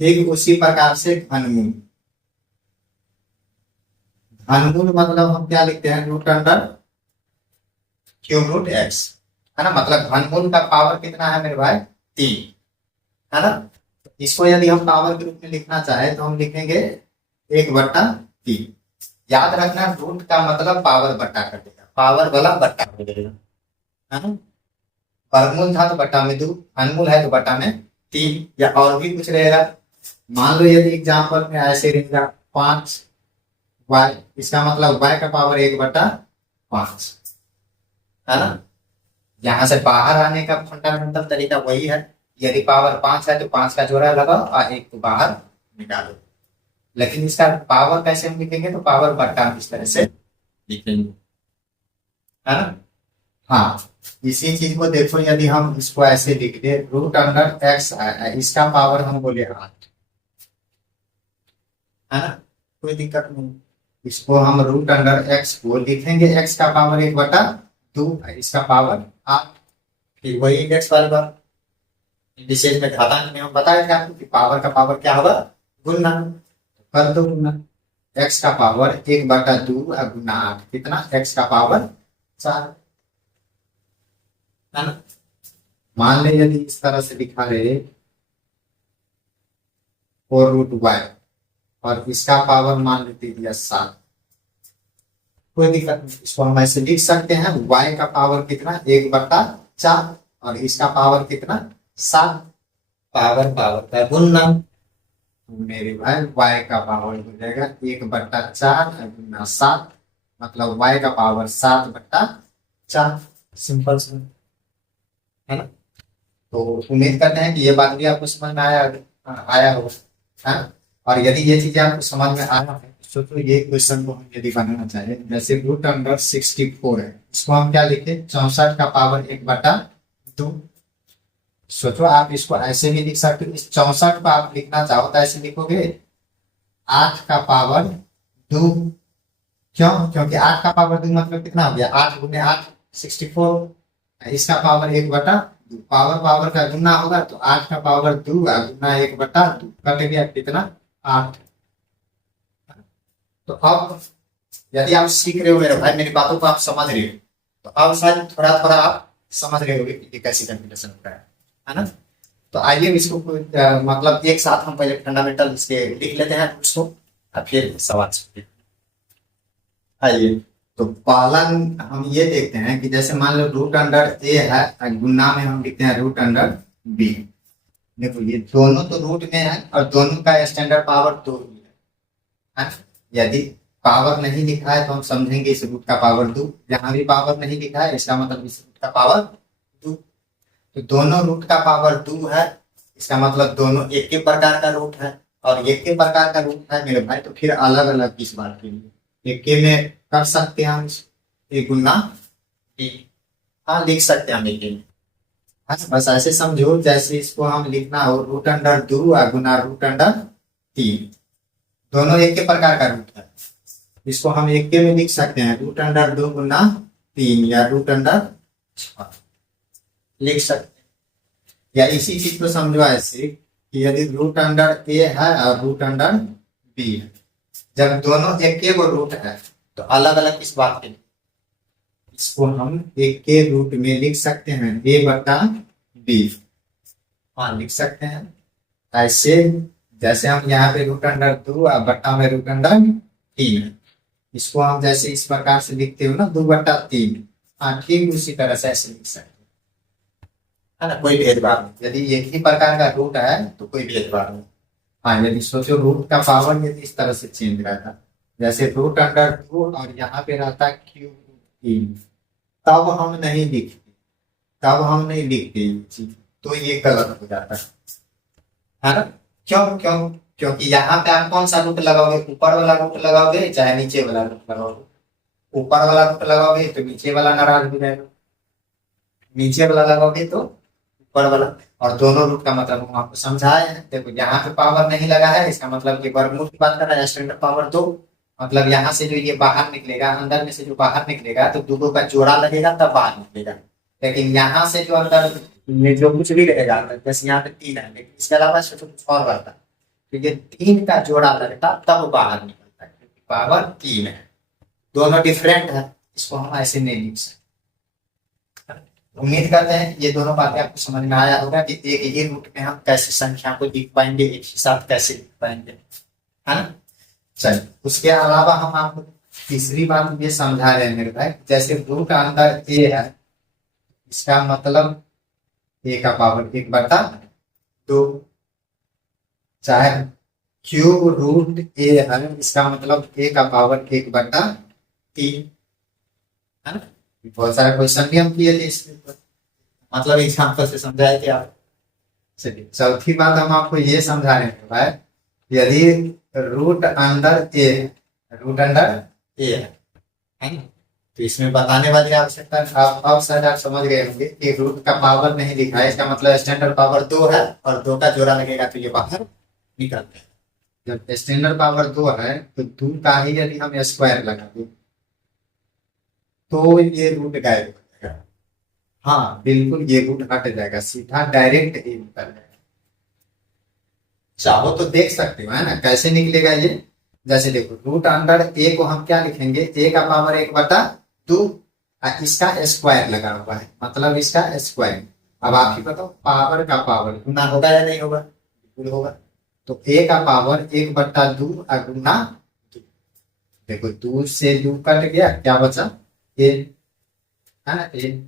ठीक उसी प्रकार से घनमूल, घनमूल मतलब हम क्या लिखते हैं, root under cube root X, है ना, मतलब घनमूल का पावर कितना है मेरे भाई 3, है ना। इसको यदि हम पावर के रूप में लिखना चाहे तो हम लिखेंगे 1/3। याद रखना रूट का मतलब पावर बट्टा कर देगा, पावर वाला बट्टा कर देगा, है ना। वर्गमूल था तो बट्टा में 2, घनमूल है तो बट्टा में 3, या और भी कुछ रहेगा। मान लो यदि एग्जाम्पल में ऐसे रहेगा 5y, इसका मतलब y का पावर 1/5, है ना। यहाँ से बाहर आने का फंडामेंटल तरीका वही है, यदि पावर 5 है तो 5 का जोड़ा लगाओ और 1 को बाहर निकालो, लेकिन इसका पावर कैसे हम लिखेंगे, तो पावर बट्टा इस तरह से लिखेंगे, है ना। हाँ इसी चीज को देखो, यदि हम इसको ऐसे लिख दे रूट अंडर एक्स, इसका पावर हम बोले 8, है ना, कोई दिक्कत नहीं। इसको हम रूट अंडर एक्स को लिखेंगे x का पावर 1/2, इसका पावर 8, फिर वही इंडेक्स वाली बात, विशेष में घातांक में हम बताया था कि पावर का पावर क्या होगा, गुना, कर दो गुना, x का पावर 1/2 गुना 8 कितना, x का पावर 4, है ना। मान ले यदि इस तरह से लिखा रहे 4√y, और इसका पावर मान लेते दिया 7, कोई दिक्कत नहीं, इसको हम ऐसे लिख सकते हैं y का पावर कितना 1/4 और इसका पावर कितना 7, पावर पावर का गुणा, मेरे भाई y का पावर हो जाएगा 1/4 गुना 7, मतलब y का पावर 7/4, सिंपल से है ना। तो उम्मीद करते हैं कि ये बात भी आपको समझ में आया होगा, है। और यदि ये चीजें आपको समझ में आया है तो सोचो ये क्वेश्चन को हम यदि बनाना चाहे, जैसे √64 है, इसको हम क्या लिखे 64 का पावर 1/2। सोचो आप इसको ऐसे भी लिख सकते हो, इस 64 को आप लिखना चाहो तो ऐसे लिखोगे 8 का पावर 2, क्यों, क्योंकि 8 का पावर 2 मतलब कितना हो गया 8 गुने 8 64, इसका पावर 1/2, पावर पावर का गुना होगा तो 8 का पावर 2 गुना 1/2 कट गया कितना 8। तो अब यदि आप सीख रहे हो मेरे भाई, मेरी बातों को आप समझ रहे हो, तो अब शायद थोड़ा थोड़ा आप समझ रहे होगे कि कैसी कैलकुलेशन होता है ना। तो आइए इसको मतलब एक साथ हम पहले फंडामेंटल इसके लिख लेते हैं उसको, और फिर सवाल से आइए। तो पहला हम ये देखते हैं कि जैसे मान लो √A है, गुना में हम लिखते हैं √B। देखो ये दोनों तो रूट में है और दोनों का स्टैंडर्ड पावर 2 है। यदि पावर नहीं लिखा है तो हम समझेंगे इस रूट का पावर 2, यहाँ भी पावर नहीं लिखा है इसका मतलब इस रूट का पावर 2, तो दोनों रूट का पावर 2 है, इसका मतलब दोनों एक ही प्रकार का रूट है, और एक ही प्रकार का रूट है मेरे भाई, तो फिर अलग अलग किस बात के लिए एक में कर सकते हैं हम ए गुना बी, हाँ लिख सकते हैं हम एक में, बस ऐसे समझो जैसे इसको हम लिखना हो √2 गुना √3, दोनों एक के प्रकार का रूट है, इसको हम एक के में लिख सकते हैं √2 गुना 3 या √6 लिख सकते हैं। या इसी चीज को समझो ऐसे कि यदि √A है और √B है, जब दोनों एक के वो रूट है तो अलग अलग किस बात के लिए, इसको हम एक के रूट में लिख सकते हैं A/B, हाँ लिख सकते हैं ऐसे, जैसे हम यहाँ पे √2 और बट्टा में √3 है, इसको हम जैसे इस प्रकार से लिखते हो ना 2/3, हाँ ठीक उसी तरह से ऐसे लिख सकते है ना, कोई भेदभाव नहीं। यदि एक ही प्रकार का रूट है तो कोई भेदभाव नहीं। हाँ यदि सोचो रूट का पावर यदि इस तरह से चेंज रहता, जैसे √2 और यहाँ पे रहता ³ तब हम नहीं लिखते, तो ये गलत हो जाता है ना। क्यों क्यों क्योंकि यहाँ पे आप कौन सा रूट लगाओगे, ऊपर वाला रूट लगाओगे चाहे नीचे वाला रूट लगाओगे, ऊपर वाला रूट लगाओगे तो नीचे वाला नाराज हो जाएगा, नीचे वाला लगाओगे तो ऊपर वाला, और दोनों रूट का मतलब हम आपको समझाए हैं। देखो यहाँ पे पावर नहीं लगा है, इसका मतलब ये वर्गमूल की बात कर रहा है, स्टैंडर्ड पावर 2, मतलब यहाँ से जो ये बाहर निकलेगा, अंदर में से जो बाहर निकलेगा तो दोनों का जोड़ा लगेगा तब बाहर निकलेगा, लेकिन यहाँ से जो अंदर में जो कुछ भी रहेगा, जैसे यहाँ पे 3 है लेकिन इसके अलावा कुछ और रहता, तो ये 3 का जोड़ा लगता तब बाहर निकलता है, क्योंकि पावर 3 है, दोनों डिफरेंट है, इसको हम ऐसे नहीं लिख सकते। उम्मीद करते हैं ये दोनों बातें आपको समझ में आया होगा कि एक ही रूट में हम कैसे संख्या को लिख पाएंगे, एक ही साथ कैसे लिख पाएंगे, है ना। चलिए उसके अलावा हम आपको तीसरी बात ये समझा रहे हैं मेरे भाई, जैसे रूट अंदर A है, इसका मतलब A का पावर 1/2, चाहे ³ है, इसका मतलब A का पावर 1/3, है ना। बहुत सारे क्वेश्चन भी हम किए थे इसके ऊपर, मतलब एग्जाम्पल से समझाए थे आप। चलिए चौथी बात हम आपको ये समझा रहे हैं भाई, यदि रूट अंडर ए है ना, तो इसमें बताने वाली आवश्यकता आप शायद आप समझ गए होंगे कि रूट का पावर नहीं लिखा है, इसका मतलब स्टैंडर्ड पावर 2 है और 2 का जोड़ा लगेगा तो ये बाहर निकलते हैं। जब स्टैंडर्ड पावर 2 है तो 2 का ही यदि हम स्क्वायर लगा दें तो ये रूट गायब हो जाएगा, हाँ बिल्कुल ये रूट हट जाएगा, सीधा डायरेक्ट ए निकल जाएगा। चाहो तो देख सकते हो है ना कैसे निकलेगा ये, जैसे देखो रूट अंडर ए को हम क्या लिखेंगे, ए का पावर 1/2, इसका स्क्वायर लगा हुआ है मतलब इसका स्क्वायर। अब आप ही बताओ पावर का पावर गुना होगा या नहीं होगा, बिल्कुल होगा, तो ए का पावर 1/2 गुना 2। देखो 2 से 2 कट गया, क्या बचा ए, है ना ए।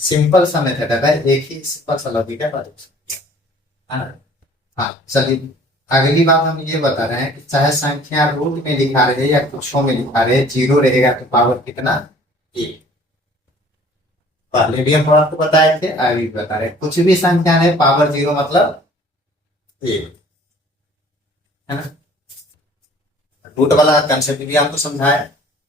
सिंपल सा मेथड है भाई, एक ही सिंपल सा लॉजिक है है ना। हाँ चलिए, अगली बात हम ये बता रहे हैं कि चाहे संख्या रूट में लिखा रहे या कुछों में लिखा रहे, जीरो रहेगा तो पावर कितना, एक। पहले भी हम आपको बताए थे, अभी भी बता रहे हैं, कुछ भी संख्या है पावर जीरो मतलब एक, है ना। रूट वाला कंसेप्ट भी आपको समझाया,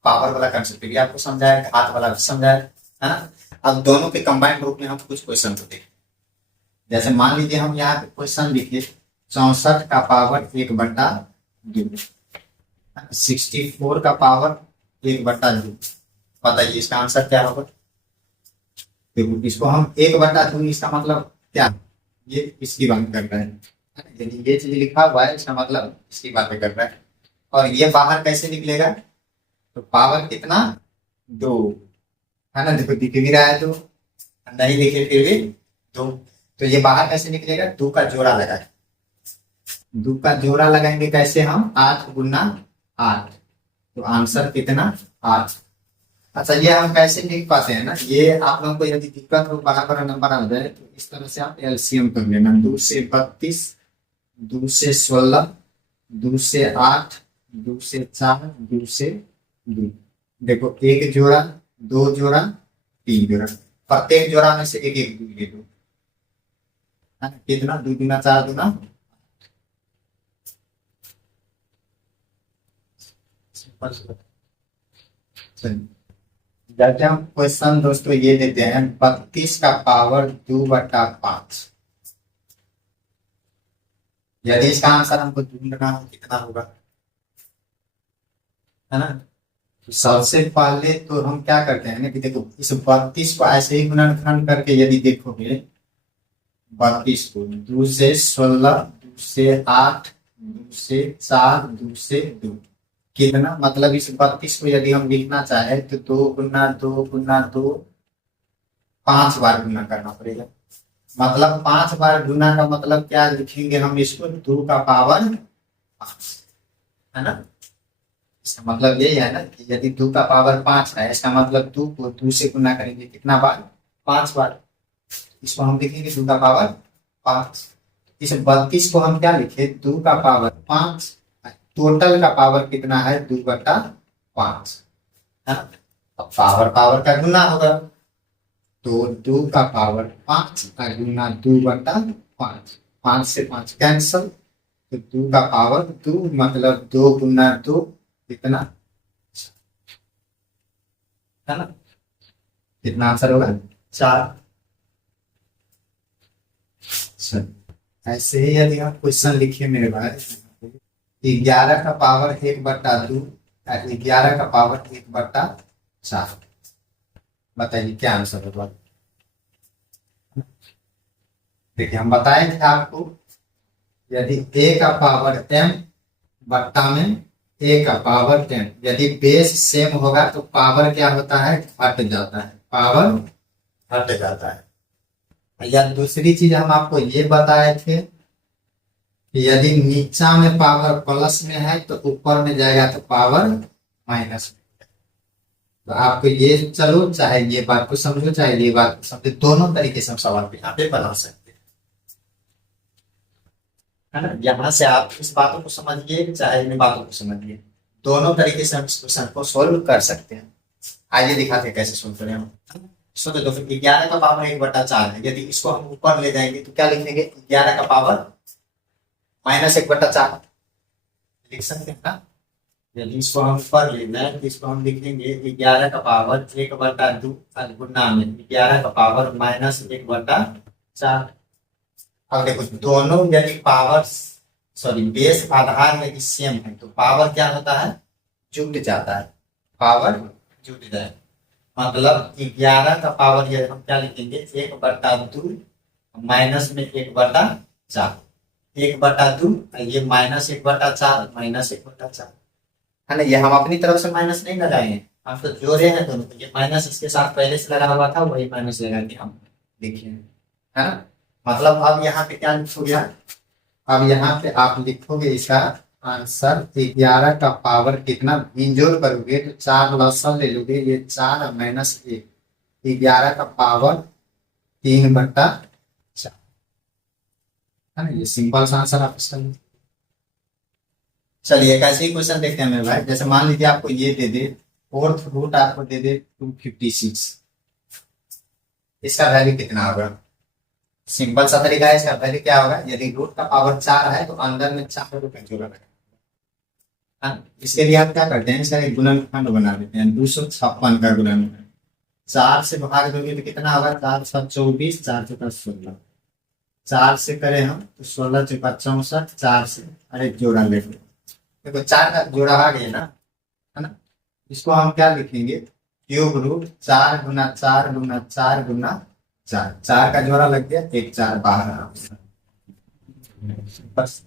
पावर वाला कंसेप्ट भी आपको समझाया, घात वाला भी समझाया, है ना। अब दोनों के कंबाइंड रूप में हम कुछ क्वेश्चन को देखें। जैसे मान लीजिए हम यहाँ पे क्वेश्चन लिखे 64 का पावर 1/2, 64 का पावर 1/2। बताइए इसका आंसर क्या होगा। देखो इसको हम 1/2, इसका मतलब क्या, ये इसकी बात कर रहा है, यदि ये चीज लिखा हुआ है इसका मतलब इसकी बातें कर रहा है। और ये बाहर कैसे निकलेगा, तो पावर कितना, 2, है ना। देखो दिख भी रहा है 2, नहीं लिखे फिर भी 2, तो ये बाहर कैसे निकलेगा, 2 का जोड़ा लगाए, 2 का जोड़ा लगाएंगे कैसे हम, 8 गुना 8, तो आंसर कितना 8। अच्छा ये हम कैसे लिख पाते हैं ना, ये आप लोगों को यदि दिक्कत हो बराबर नंबर आ जाए तो इस तरह से आप एलसीएम कर लेना, 2 से 32, 2 से 16, 2 से 8, 2 से 4, 2 से 2। देखो एक जोड़ा, 2 जोड़ा, 3 जोड़ा, प्रत्येक जोड़ा में से एक एक दूर ले दो, है ना? कितना, 2 दूना 4 दूना, जब हम क्वेश्चन दोस्तों ये देते हैं 32 का पावर 2/5, यदि इसका आंसर हमको ढूंढना हो कितना होगा, है ना। तो सबसे पहले तो हम क्या करते हैं ना कि देखो इस 32 को ऐसे ही गुणनखंड करके यदि देखोगे, 32 को 2 से 16, 2 से 8, 2 से 4, 2 से 2, कितना, मतलब इस 32 को यदि हम लिखना चाहे तो 2 गुना 2 गुना 2, 5 बार गुना करना पड़ेगा। मतलब 5 बार गुना का मतलब क्या लिखेंगे हम इसको, 2 का पावर 5, है ना। इसका मतलब यही है ना कि यदि 2 का पावर 5 है, इसका मतलब 2 को 2 से गुना करेंगे कितना बार, 5 बार। इसको हम लिखेंगे 2 का पावर 5। इस 32 को हम क्या लिखे, 2 का पावर 5, टोटल का पावर कितना है, 2/5, है ना। अब पावर पावर का गुना होगा, तो 2 का पावर 5 गुना 2/5, 5 से 5 कैंसल, तो 2 का पावर 2 मतलब 2 गुना 2 कितना, है ना। कितना आंसर होगा, 4। ऐसे ही यदि आप क्वेश्चन लिखिए मेरे भाई, 11 का पावर 1/2, 11 का पावर 1/4, बताइए क्या आंसर होगा। देखिए हम बताए थे आपको, यदि a का पावर m बट्टा में a का पावर 10, यदि बेस सेम होगा तो पावर क्या होता है, घट जाता है, पावर घट जाता है। या दूसरी चीज हम आपको ये बताए थे कि यदि नीचा में पावर प्लस में है तो ऊपर में जाएगा तो पावर माइनस में। तो आपको ये चलो, चाहे ये बात को समझो चाहे ये बात को समझो, दोनों तरीके से हम सवाल पे यहाँ पे बना सकते हैं, है ना। यहाँ से आप इस बातों को समझिए चाहे इन बातों को समझिए, दोनों तरीके से हम इस क्वेश्चन को सोल्व कर सकते हैं। आइए दिखाते हैं कैसे सोल्व करें हम। सोचो तो फिर 11 का पावर 1/4 है, यदि इसको हम ऊपर ले जाएंगे तो क्या लिखेंगे, 11 का पावर -1/4 लिख सकते हैं ना। यदि इसको हम ऊपर ले जाए तो इसको हम लिखेंगे 11 का पावर 1/2 गुना में 11 का पावर -1/4। अब देखो दोनों यदि पावर, सॉरी बेस आधार में सेम है तो पावर क्या होता है, जुट जाता है, पावर जुट जाए। मतलब 11 का पावर ये हम क्या लिखेंगे, 1/2 माइनस में 1/4, 1/2 ये -1/4 -1/4, है ना। ये हम अपनी तरफ से माइनस नहीं लगाए, हम तो जोड़े हैं दोनों, ये माइनस इसके साथ पहले से लगा हुआ था, वही माइनस लगा के हम लिखे, है ना। मतलब अब यहाँ पे क्या हो गया, अब यहाँ पे आप लिखोगे इसका आंसर 11 का पावर कितना, इंजोर करोगे तो 4 लसन ले लोगे, ये 4 माइनस 1, 11 का पावर 3/4 है ना। ये सिंपल सा आंसर आप इसका। चलिए एक ऐसे ही क्वेश्चन देखते हैं मेरे भाई। जैसे मान लीजिए आपको ये दे दे, फोर्थ रूट आपको दे दे 256, इसका वैल्यू कितना होगा। सिंपल सा तरीका है, इसका वैल्यू क्या होगा, यदि रूट का पावर 4 है तो अंदर में 4 रुपए जोड़ा लगेगा। इसके लिए आप क्या करते हैं, इसका एक गुणनखंड बना देते हैं, 256 का गुणनखंड 4 से भाग दोगे तो कितना होगा, 4 7 24, 4 चौका 16, 4 से करें हम तो 16 चौका 64, 4 से अरे जोड़ा ले लो, देखो 4 का जोड़ा आ गया ना, है ना। इसको हम क्या लिखेंगे, क्यूब रूट 4 गुना 4 गुना 4 गुना 4, 4 का जोड़ा लग गया, 1 4 बाहर बस।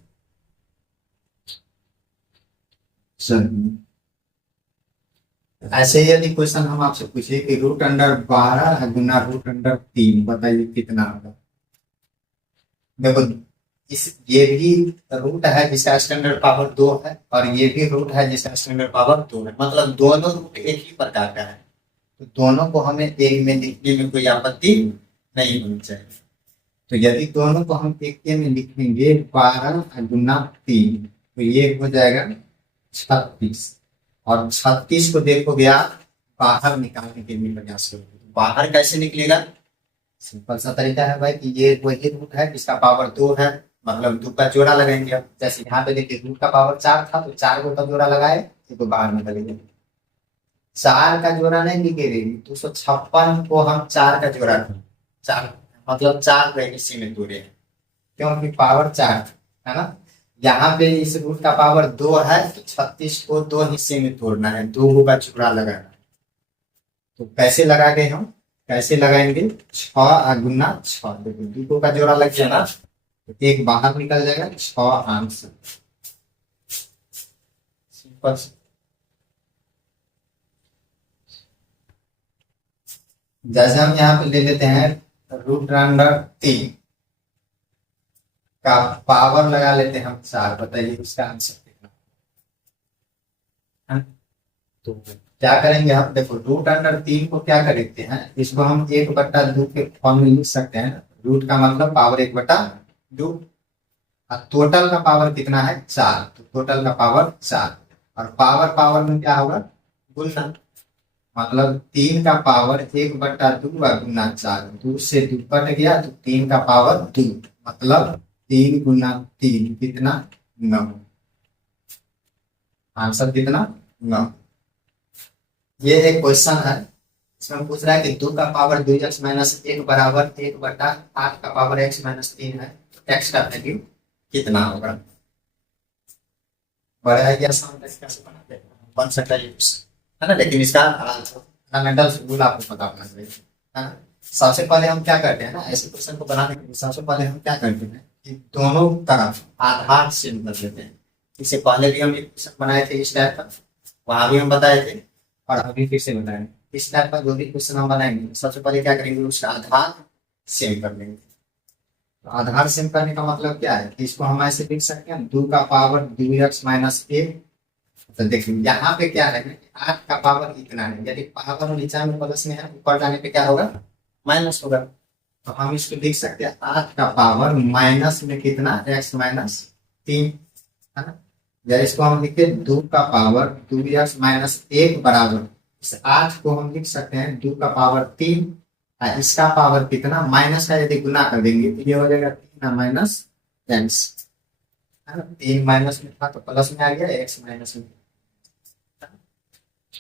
ऐसे ही यदि क्वेश्चन हम आपसे पूछे कि रूट अंडर 12 गुना रूट अंडर 3 बताइए कितना होगा। देखो इस ये भी रूट है जिसका स्टैंडर्ड पावर 2 है, और ये भी रूट है जिसका स्टैंडर्ड पावर 2 है, मतलब दोनों रूट एक ही प्रकार का है, तो दोनों को हमें एक में लिखने में कोई आपत्ति नहीं होनी चाहिए। तो यदि दोनों को हम एक में लिखेंगे 12 गुना 3 तो ये हो जाएगा 36, और 36 को देखोगे आप बाहर निकालने के लिए प्रयास करोगे, बाहर कैसे निकलेगा, सिंपल सा तरीका है भाई कि ये वही रूट है जिसका पावर 2 है, मतलब 2 का जोड़ा लगाएंगे। अब जैसे यहाँ पे देखिए रूट का पावर 4 था तो 4 को का जोड़ा लगाए तो बाहर निकलेगा, 4 का जोड़ा नहीं निकलेगी, 256 को हम 4 का जोड़ा 4 मतलब 4 हिस्से में तोड़े, क्योंकि पावर 4 है ना। यहाँ पे इस रूट का पावर 2 है तो 36 को 2 हिस्से में तोड़ना है, 2 का जोड़ा लगाना। तो कैसे लगा गए हम, कैसे लगाएंगे, 6 गुना 6, देखो 2 का जोड़ा लग गया ना तो 1 बाहर निकल जाएगा, 6 आंसर। सिंपल। जैसे हम यहाँ पे ले लेते हैं रूट अंडर 3 का पावर लगा लेते हैं हम 4, बताइए इसका आंसर कितना। तो क्या करेंगे हम, देखो रूट अंडर 3 को क्या करते हैं, इसको हम 1/2 के फॉर्म में लिख सकते हैं। रूट का मतलब पावर 1/2, और टोटल का पावर कितना है 4, तो टोटल का पावर 4, और पावर पावर में क्या होगा गुणा, मतलब 3 का पावर 1/2 गुना 4, 2 से 2 कट गया तो 3 का पावर 2, मतलब 3 गुना 3 कितना 9, आंसर कितना 9। ये एक क्वेश्चन है, इसमें पूछ रहा है कि 2 का पावर 2x माइनस 1 बराबर 1/8 का पावर x माइनस 3 है, x का वैल्यू कितना होगा। बड़ा है, आसान कैसे बनाते हैं, बन सकता है है ना, लेकिन इसका फंडामेंटल रूल आपको पता होना चाहिए, है ना। सबसे पहले हम क्या करते हैं ना, ऐसे क्वेश्चन को बनाने के लिए सबसे पहले हम क्या करते हैं कि दोनों तरफ आधार सेम कर देते हैं। इससे पहले भी हम एक क्वेश्चन बनाए थे इस टाइप का, वहां भी हम बताए थे, और अभी फिर से बताएंगे। इस टाइप का जो भी क्वेश्चन हम बनाएंगे सबसे पहले क्या करेंगे, उसका आधार सेम कर लेंगे। तो आधार सेम करने का मतलब क्या है कि इसको हम ऐसे लिख सकते हैं 2 का पावर 2x माइनस 1। तो देखिए यहाँ पे क्या है, 8 का पावर इतना है, यदि पावर नीचे में प्लस में है ऊपर जाने पे क्या होगा माइनस होगा, तो हम इसको लिख सकते हैं 8 का पावर माइनस में कितना x माइनस 3, है ना। या इसको हम लिखते 2 का पावर 2x माइनस 1 बराबर, इस 8 को हम लिख सकते हैं 2 का पावर 3, इसका पावर कितना माइनस का यदि गुना कर देंगे तो ये हो जाएगा 3 माइनस x, है ना। 3 माइनस में था तो प्लस में आ गया, x माइनस में,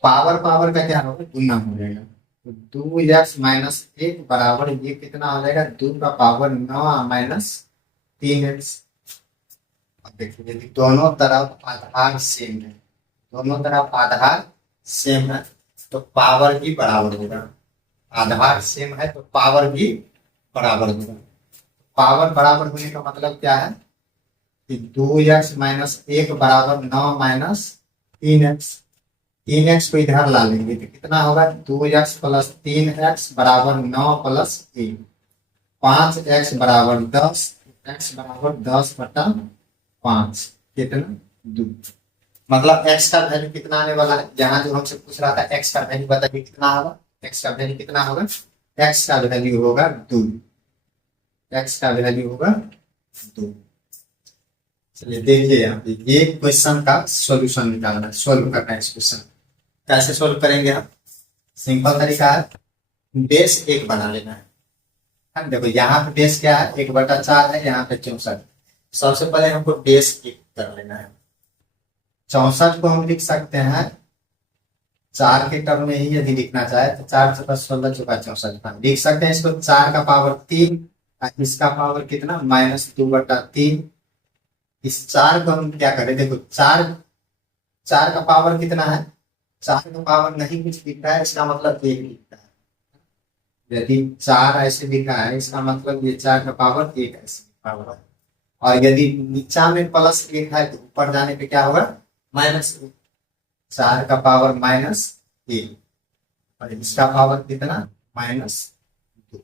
पावर पावर का क्या होगा गुना हो जाएगा, तो 2x माइनस 1 बराबर ये कितना हो जाएगा 2 का पावर 9 माइनस 3x। अब देखिए यदि दोनों तरफ आधार सेम है, दोनों तरफ आधार सेम है तो पावर भी बराबर होगा, आधार सेम है तो पावर भी बराबर होगा। पावर बराबर होने का मतलब क्या है कि 2x माइनस 1 बराबर 9 माइनस 3x, 3x को इधर ला लेंगे तो कितना होगा 2x प्लस 3x बराबर 9 प्लस 1, 5x बराबर 10, x बराबर 10/5 कितना 2। मतलब x का वैल्यू कितना आने वाला है, यहाँ जो हमसे पूछ रहा था x का वैल्यू बताइए कितना होगा। x का वैल्यू कितना होगा, x का वैल्यू होगा 2, x का वैल्यू होगा 2। चलिए देखिए यहाँ पे ये क्वेश्चन का सॉल्यूशन निकालना है, सोल्व करना है इस क्वेश्चन। कैसे सोल्व करेंगे हम, सिंपल तरीका है, बेस 1 बना लेना है। देखो यहाँ पे बेस क्या है, 1/4 है, यहाँ पे 64। सबसे पहले हमको बेस 1 कर लेना है। 64 को हम लिख सकते हैं 4 के टर्म में ही, यदि लिखना चाहे तो 4 चौका 16 चौका 64 लिख सकते हैं इसको। 4 का पावर 3, इसका पावर कितना -2/3। इस 4 को हम क्या करें, देखो 4 का पावर कितना है, 4 का पावर नहीं कुछ दिख रहा है, इसका मतलब 1 दिखता है। यदि 4 ऐसे लिखा है इसका मतलब ये 4 का पावर 1 ऐसे पावर है। और यदि नीचा में +1 है तो ऊपर जाने पे क्या होगा, -1। 4 का पावर -1 और इसका पावर कितना -2।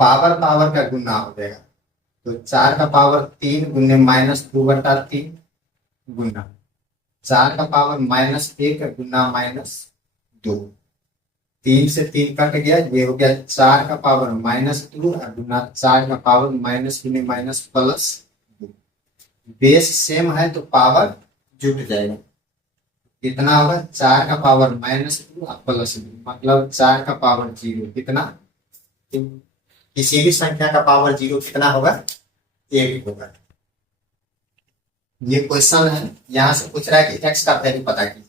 पावर पावर का गुना हो जाएगा, तो 4 का पावर 3 गुने -2/3 गुना 4 का पावर -1 गुना -2। 3 से 3 कट गया, ये हो गया 4 का पावर -2 और गुना 4 का पावर माइनस गुने माइनस प्लस 2। बेस सेम है तो पावर जुट जाएगा। कितना होगा, 4 का पावर -2 और +2 मतलब 4 का पावर 0। कितना, किसी भी संख्या का पावर 0 कितना होगा, 1 होगा। ये क्वेश्चन है, यहाँ से पूछ रहा है कि x का वैल्यू पता कीजिए।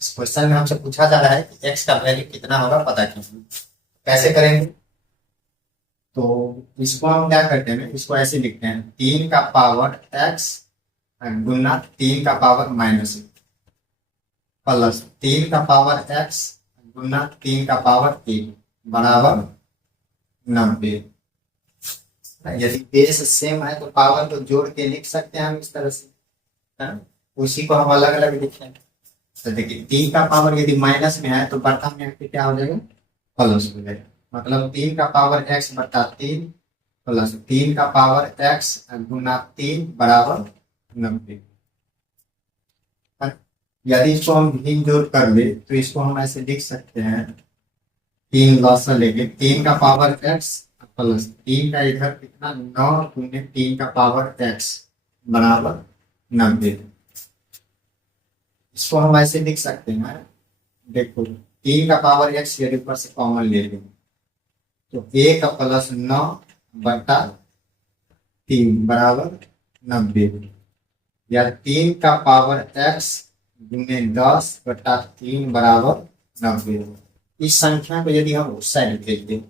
इस क्वेश्चन में हमसे पूछा जा रहा है कि x का वैल्यू कितना होगा पता कीजिए। कैसे करेंगे, तो इसको हम क्या करते हैं, इसको ऐसे लिखते हैं 3 का पावर x गुना 3 का पावर -1 प्लस 3 का पावर x गुना 3 का पावर 1 बराबर 90। यदि बेस सेम है तो पावर को जोड़ के लिख सकते हैं हम इस तरह से, है ना? उसी को हम अलग अलग लिखें। तो देखिए 3 का पावर यदि माइनस में है तो बटा में आके क्या हो जाएगा, प्लस हो जाएगा। मतलब 3 का पावर x/3 प्लस 3 का पावर x गुना 3 बराबर 90। यदि इसको हम भिन्न जोड़ कर ले तो इसको हम ऐसे लिख सकते हैं, 3 लॉसा लेके 3 का पावर x प्लस 3 का इधर कितना 9 गुने 3 का पावर x बराबर 90। इसको हम ऐसे लिख सकते हैं, देखो 3 का पावर x यदि ऊपर से कॉमन ले लें तो 1 प्लस 9/3 बराबर 90 या 3 का पावर x गुने 10/3 बराबर 90। इस संख्या को यदि हम उस साइड भेज दें,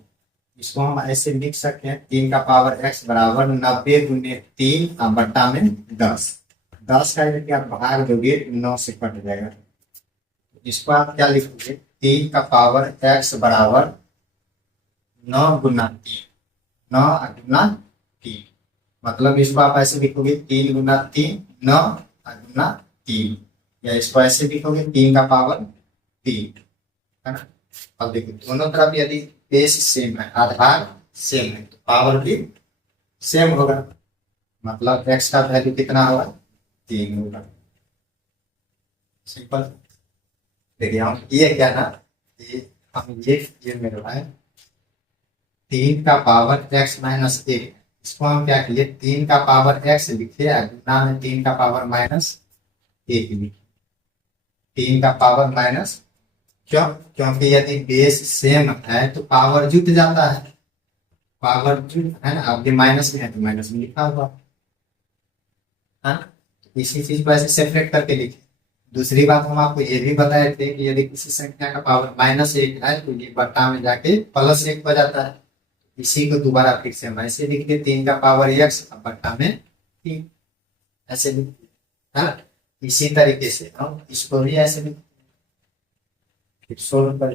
इसको हम ऐसे लिख सकते हैं 3 का पावर x बराबर 90 गुने 3 और बट्टा में 10। 10 का यदि आप भाग दोगे 9 से कट जाएगा। इसको आप क्या लिखोगे, 3 का पावर x बराबर 9 गुना 3, 9 गुना 3 मतलब इसको आप ऐसे लिखोगे 3 गुना 3 9 गुना 3, या इसको ऐसे लिखोगे 3 का पावर 3, है ना। अब देखो दोनों तरफ यदि बेस सेम है, आधार सेम है तो पावर भी सेम होगा, मतलब x का वैल्यू कितना होगा, 3 होगा। सिंपल। देखिए हम ये क्या ना, ये मेरा है 3 का पावर x माइनस 1, इसको हम क्या किए 3 का पावर x लिखे गुना में 3 का पावर -1 लिखे, 3 का पावर माइनस, क्यों, क्योंकि यदि बेस सेम है तो पावर जुट जाता है, पावर जुट है ना। अब ये माइनस में है तो माइनस में लिखा हुआ है, इसी चीज को ऐसे सेपरेट करके लिखे। दूसरी बात हम आपको ये भी बताए थे कि यदि किसी संख्या का पावर -1 है तो ये बट्टा में जाके +1 हो जाता है। इसी को दोबारा फिर से हम ऐसे लिखते 3 का पावर x बट्टा में 3 ऐसे लिखते, है ना। इसी तरीके से हम इसको भी ऐसे लिखते सोल्व कर।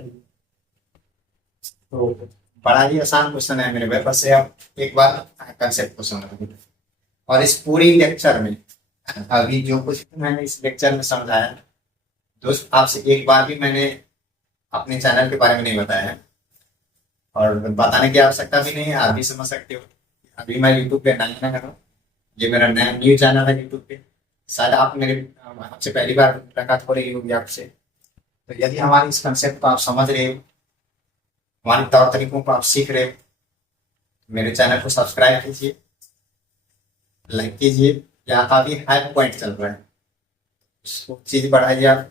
तो बड़ा ही आसान क्वेश्चन है मेरे पेपर से, आप एक बार कंसेप्ट को समझ। और इस पूरी लेक्चर में अभी जो कुछ मैंने इस लेक्चर में समझाया दोस्त, आपसे एक बार भी मैंने अपने चैनल के बारे में नहीं बताया है और बताने की आवश्यकता भी नहीं है, आप भी समझ सकते हो अभी मैं यूट्यूब पे नया नया हूँ, ये मेरा नया न्यू चैनल है यूट्यूब पे। शायद आप मेरे हमसे पहली बार मुलाकात हो रही होगी आपसे। तो यदि हमारे इस कंसेप्ट को आप समझ रहे हो, हमारे तौर तरीकों को आप सीख रहे हो, मेरे चैनल को सब्सक्राइब कीजिए, लाइक कीजिए, या अभी हाई पॉइंट चल रहा है उसको चीज बढ़ाइए, आप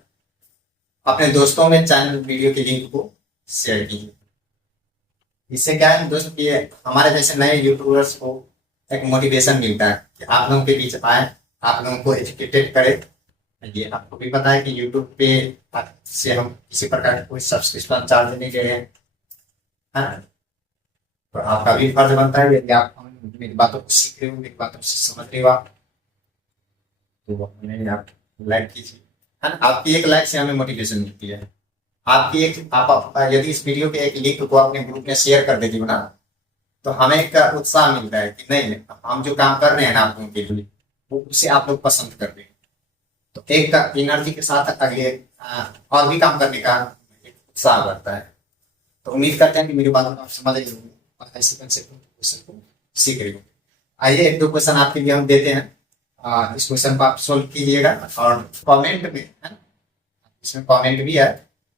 अपने दोस्तों में चैनल वीडियो के लिंक को शेयर कीजिए। इससे क्या है दोस्त कि हमारे जैसे नए यूट्यूबर्स को एक मोटिवेशन मिलता है कि आप लोगों के बीच आए, आप लोगों को एजुकेटेड करे। ये आपको भी पता है कि यूट्यूब पे से हम किसी प्रकार का कोई सब्सक्रिप्शन चार्ज नहीं ले रहे हैं, हाँ? तो आपका भी फर्ज बनता है यदि आप मेरी बातों को सीख रहे हो, मेरी बातों से समझ रहे हो आप, तो अपने आप लाइक कीजिए, है ना। आपकी एक लाइक से हमें मोटिवेशन मिलती है। आपकी एक आप यदि इस वीडियो के एक लिंक को अपने ग्रुप में शेयर कर देती हो ना, तो हमें एक उत्साह मिलता है कि नहीं हम जो काम कर रहे हैं ना आप लोगों के लिए, वो उसे आप लोग पसंद कर रहे हैं। तो एक एनर्जी के साथ अगले और भी काम करने का एक उत्साह बढ़ता है। तो उम्मीद करते हैं कि मेरी बातों को आप समझ रहे होंगे और ऐसे क्वेश्चन को सीख रहे हो। आइए एक दो क्वेश्चन आपके लिए हम देते हैं, इस क्वेश्चन को आप सोल्व कीजिएगा और कमेंट में, है ना, इसमें कमेंट भी है,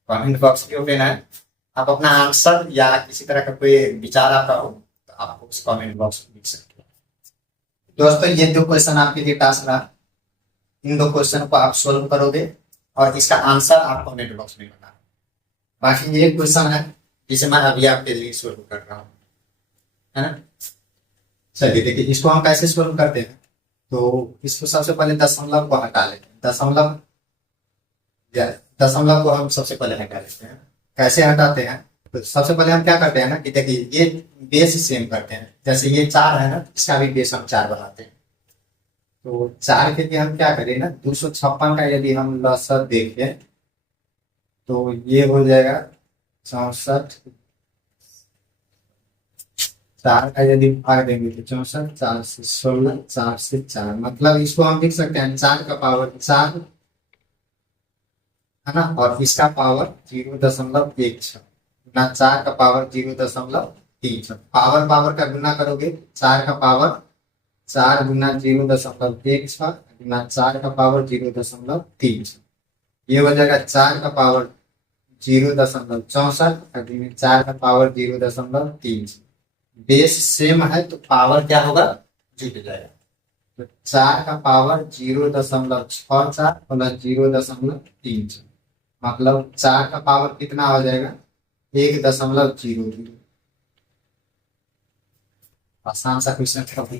कमेंट बॉक्स भी ओपन है। आप अपना आंसर या किसी तरह का कोई विचार आपका हो तो आप उस कमेंट बॉक्स में लिख सकते हो। दोस्तों ये दो क्वेश्चन आपके लिए टास्क रहा, इन दो क्वेश्चन को आप सोल्व करोगे और इसका आंसर आप कमेंट बॉक्स में बताना। बाकी ये क्वेश्चन है जिसे मैं अभी आपके लिए सोल्व कर रहा हूँ, है ना। चलिए देखिए इसको हम कैसे सोल्व करते हैं। तो इसको सबसे पहले दशमलव को हटा लेते हैं, दशमलव को हम सबसे पहले हटा लेते हैं। कैसे हटाते हैं, तो सबसे पहले हम क्या करते हैं ना कि देखिए ये बेस सेम करते हैं, जैसे ये 4 है ना, इसका भी बेस हम 4 बनाते हैं। तो 4 के लिए हम क्या करें ना, 256 का यदि हम लसर देखें तो ये हो जाएगा 64। 4 का यदि भाग देंगे तो 64, 4 से 16, 4 से 4, मतलब इसको हम लिख सकते हैं 4 का पावर 4, है ना, और इसका पावर 0.16 गुना 4 का पावर 0.36। पावर पावर का गुना करोगे, 4 का पावर 4 गुना 0.16 गुना 4 का पावर 0.36, ये हो जाएगा 4 का पावर 0.64 गुना 4 का पावर 0.3। बेस सेम है तो पावर क्या होगा, जुट जाएगा। तो 4 का पावर 0.64 प्लस 0.3, मतलब 4 का पावर कितना हो जाएगा, 1.00। आसान सा क्वेश्चन था भाई,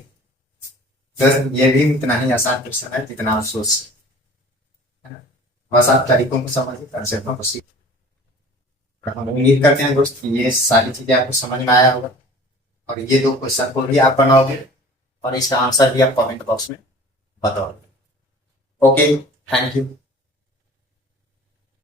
तो ये भी इतना ही आसान क्वेश्चन है जितना आप सोच सकते, है ना। बस आप तरीकों को समझिए, कंसेप्टों को सीख। हम उम्मीद करते हैं दोस्त ये सारी चीजें आपको समझ में आया होगा और ये दो क्वेश्चन को भी आप बनाओगे और इसका आंसर भी आप कमेंट बॉक्स में बताओगे। Okay, thank you.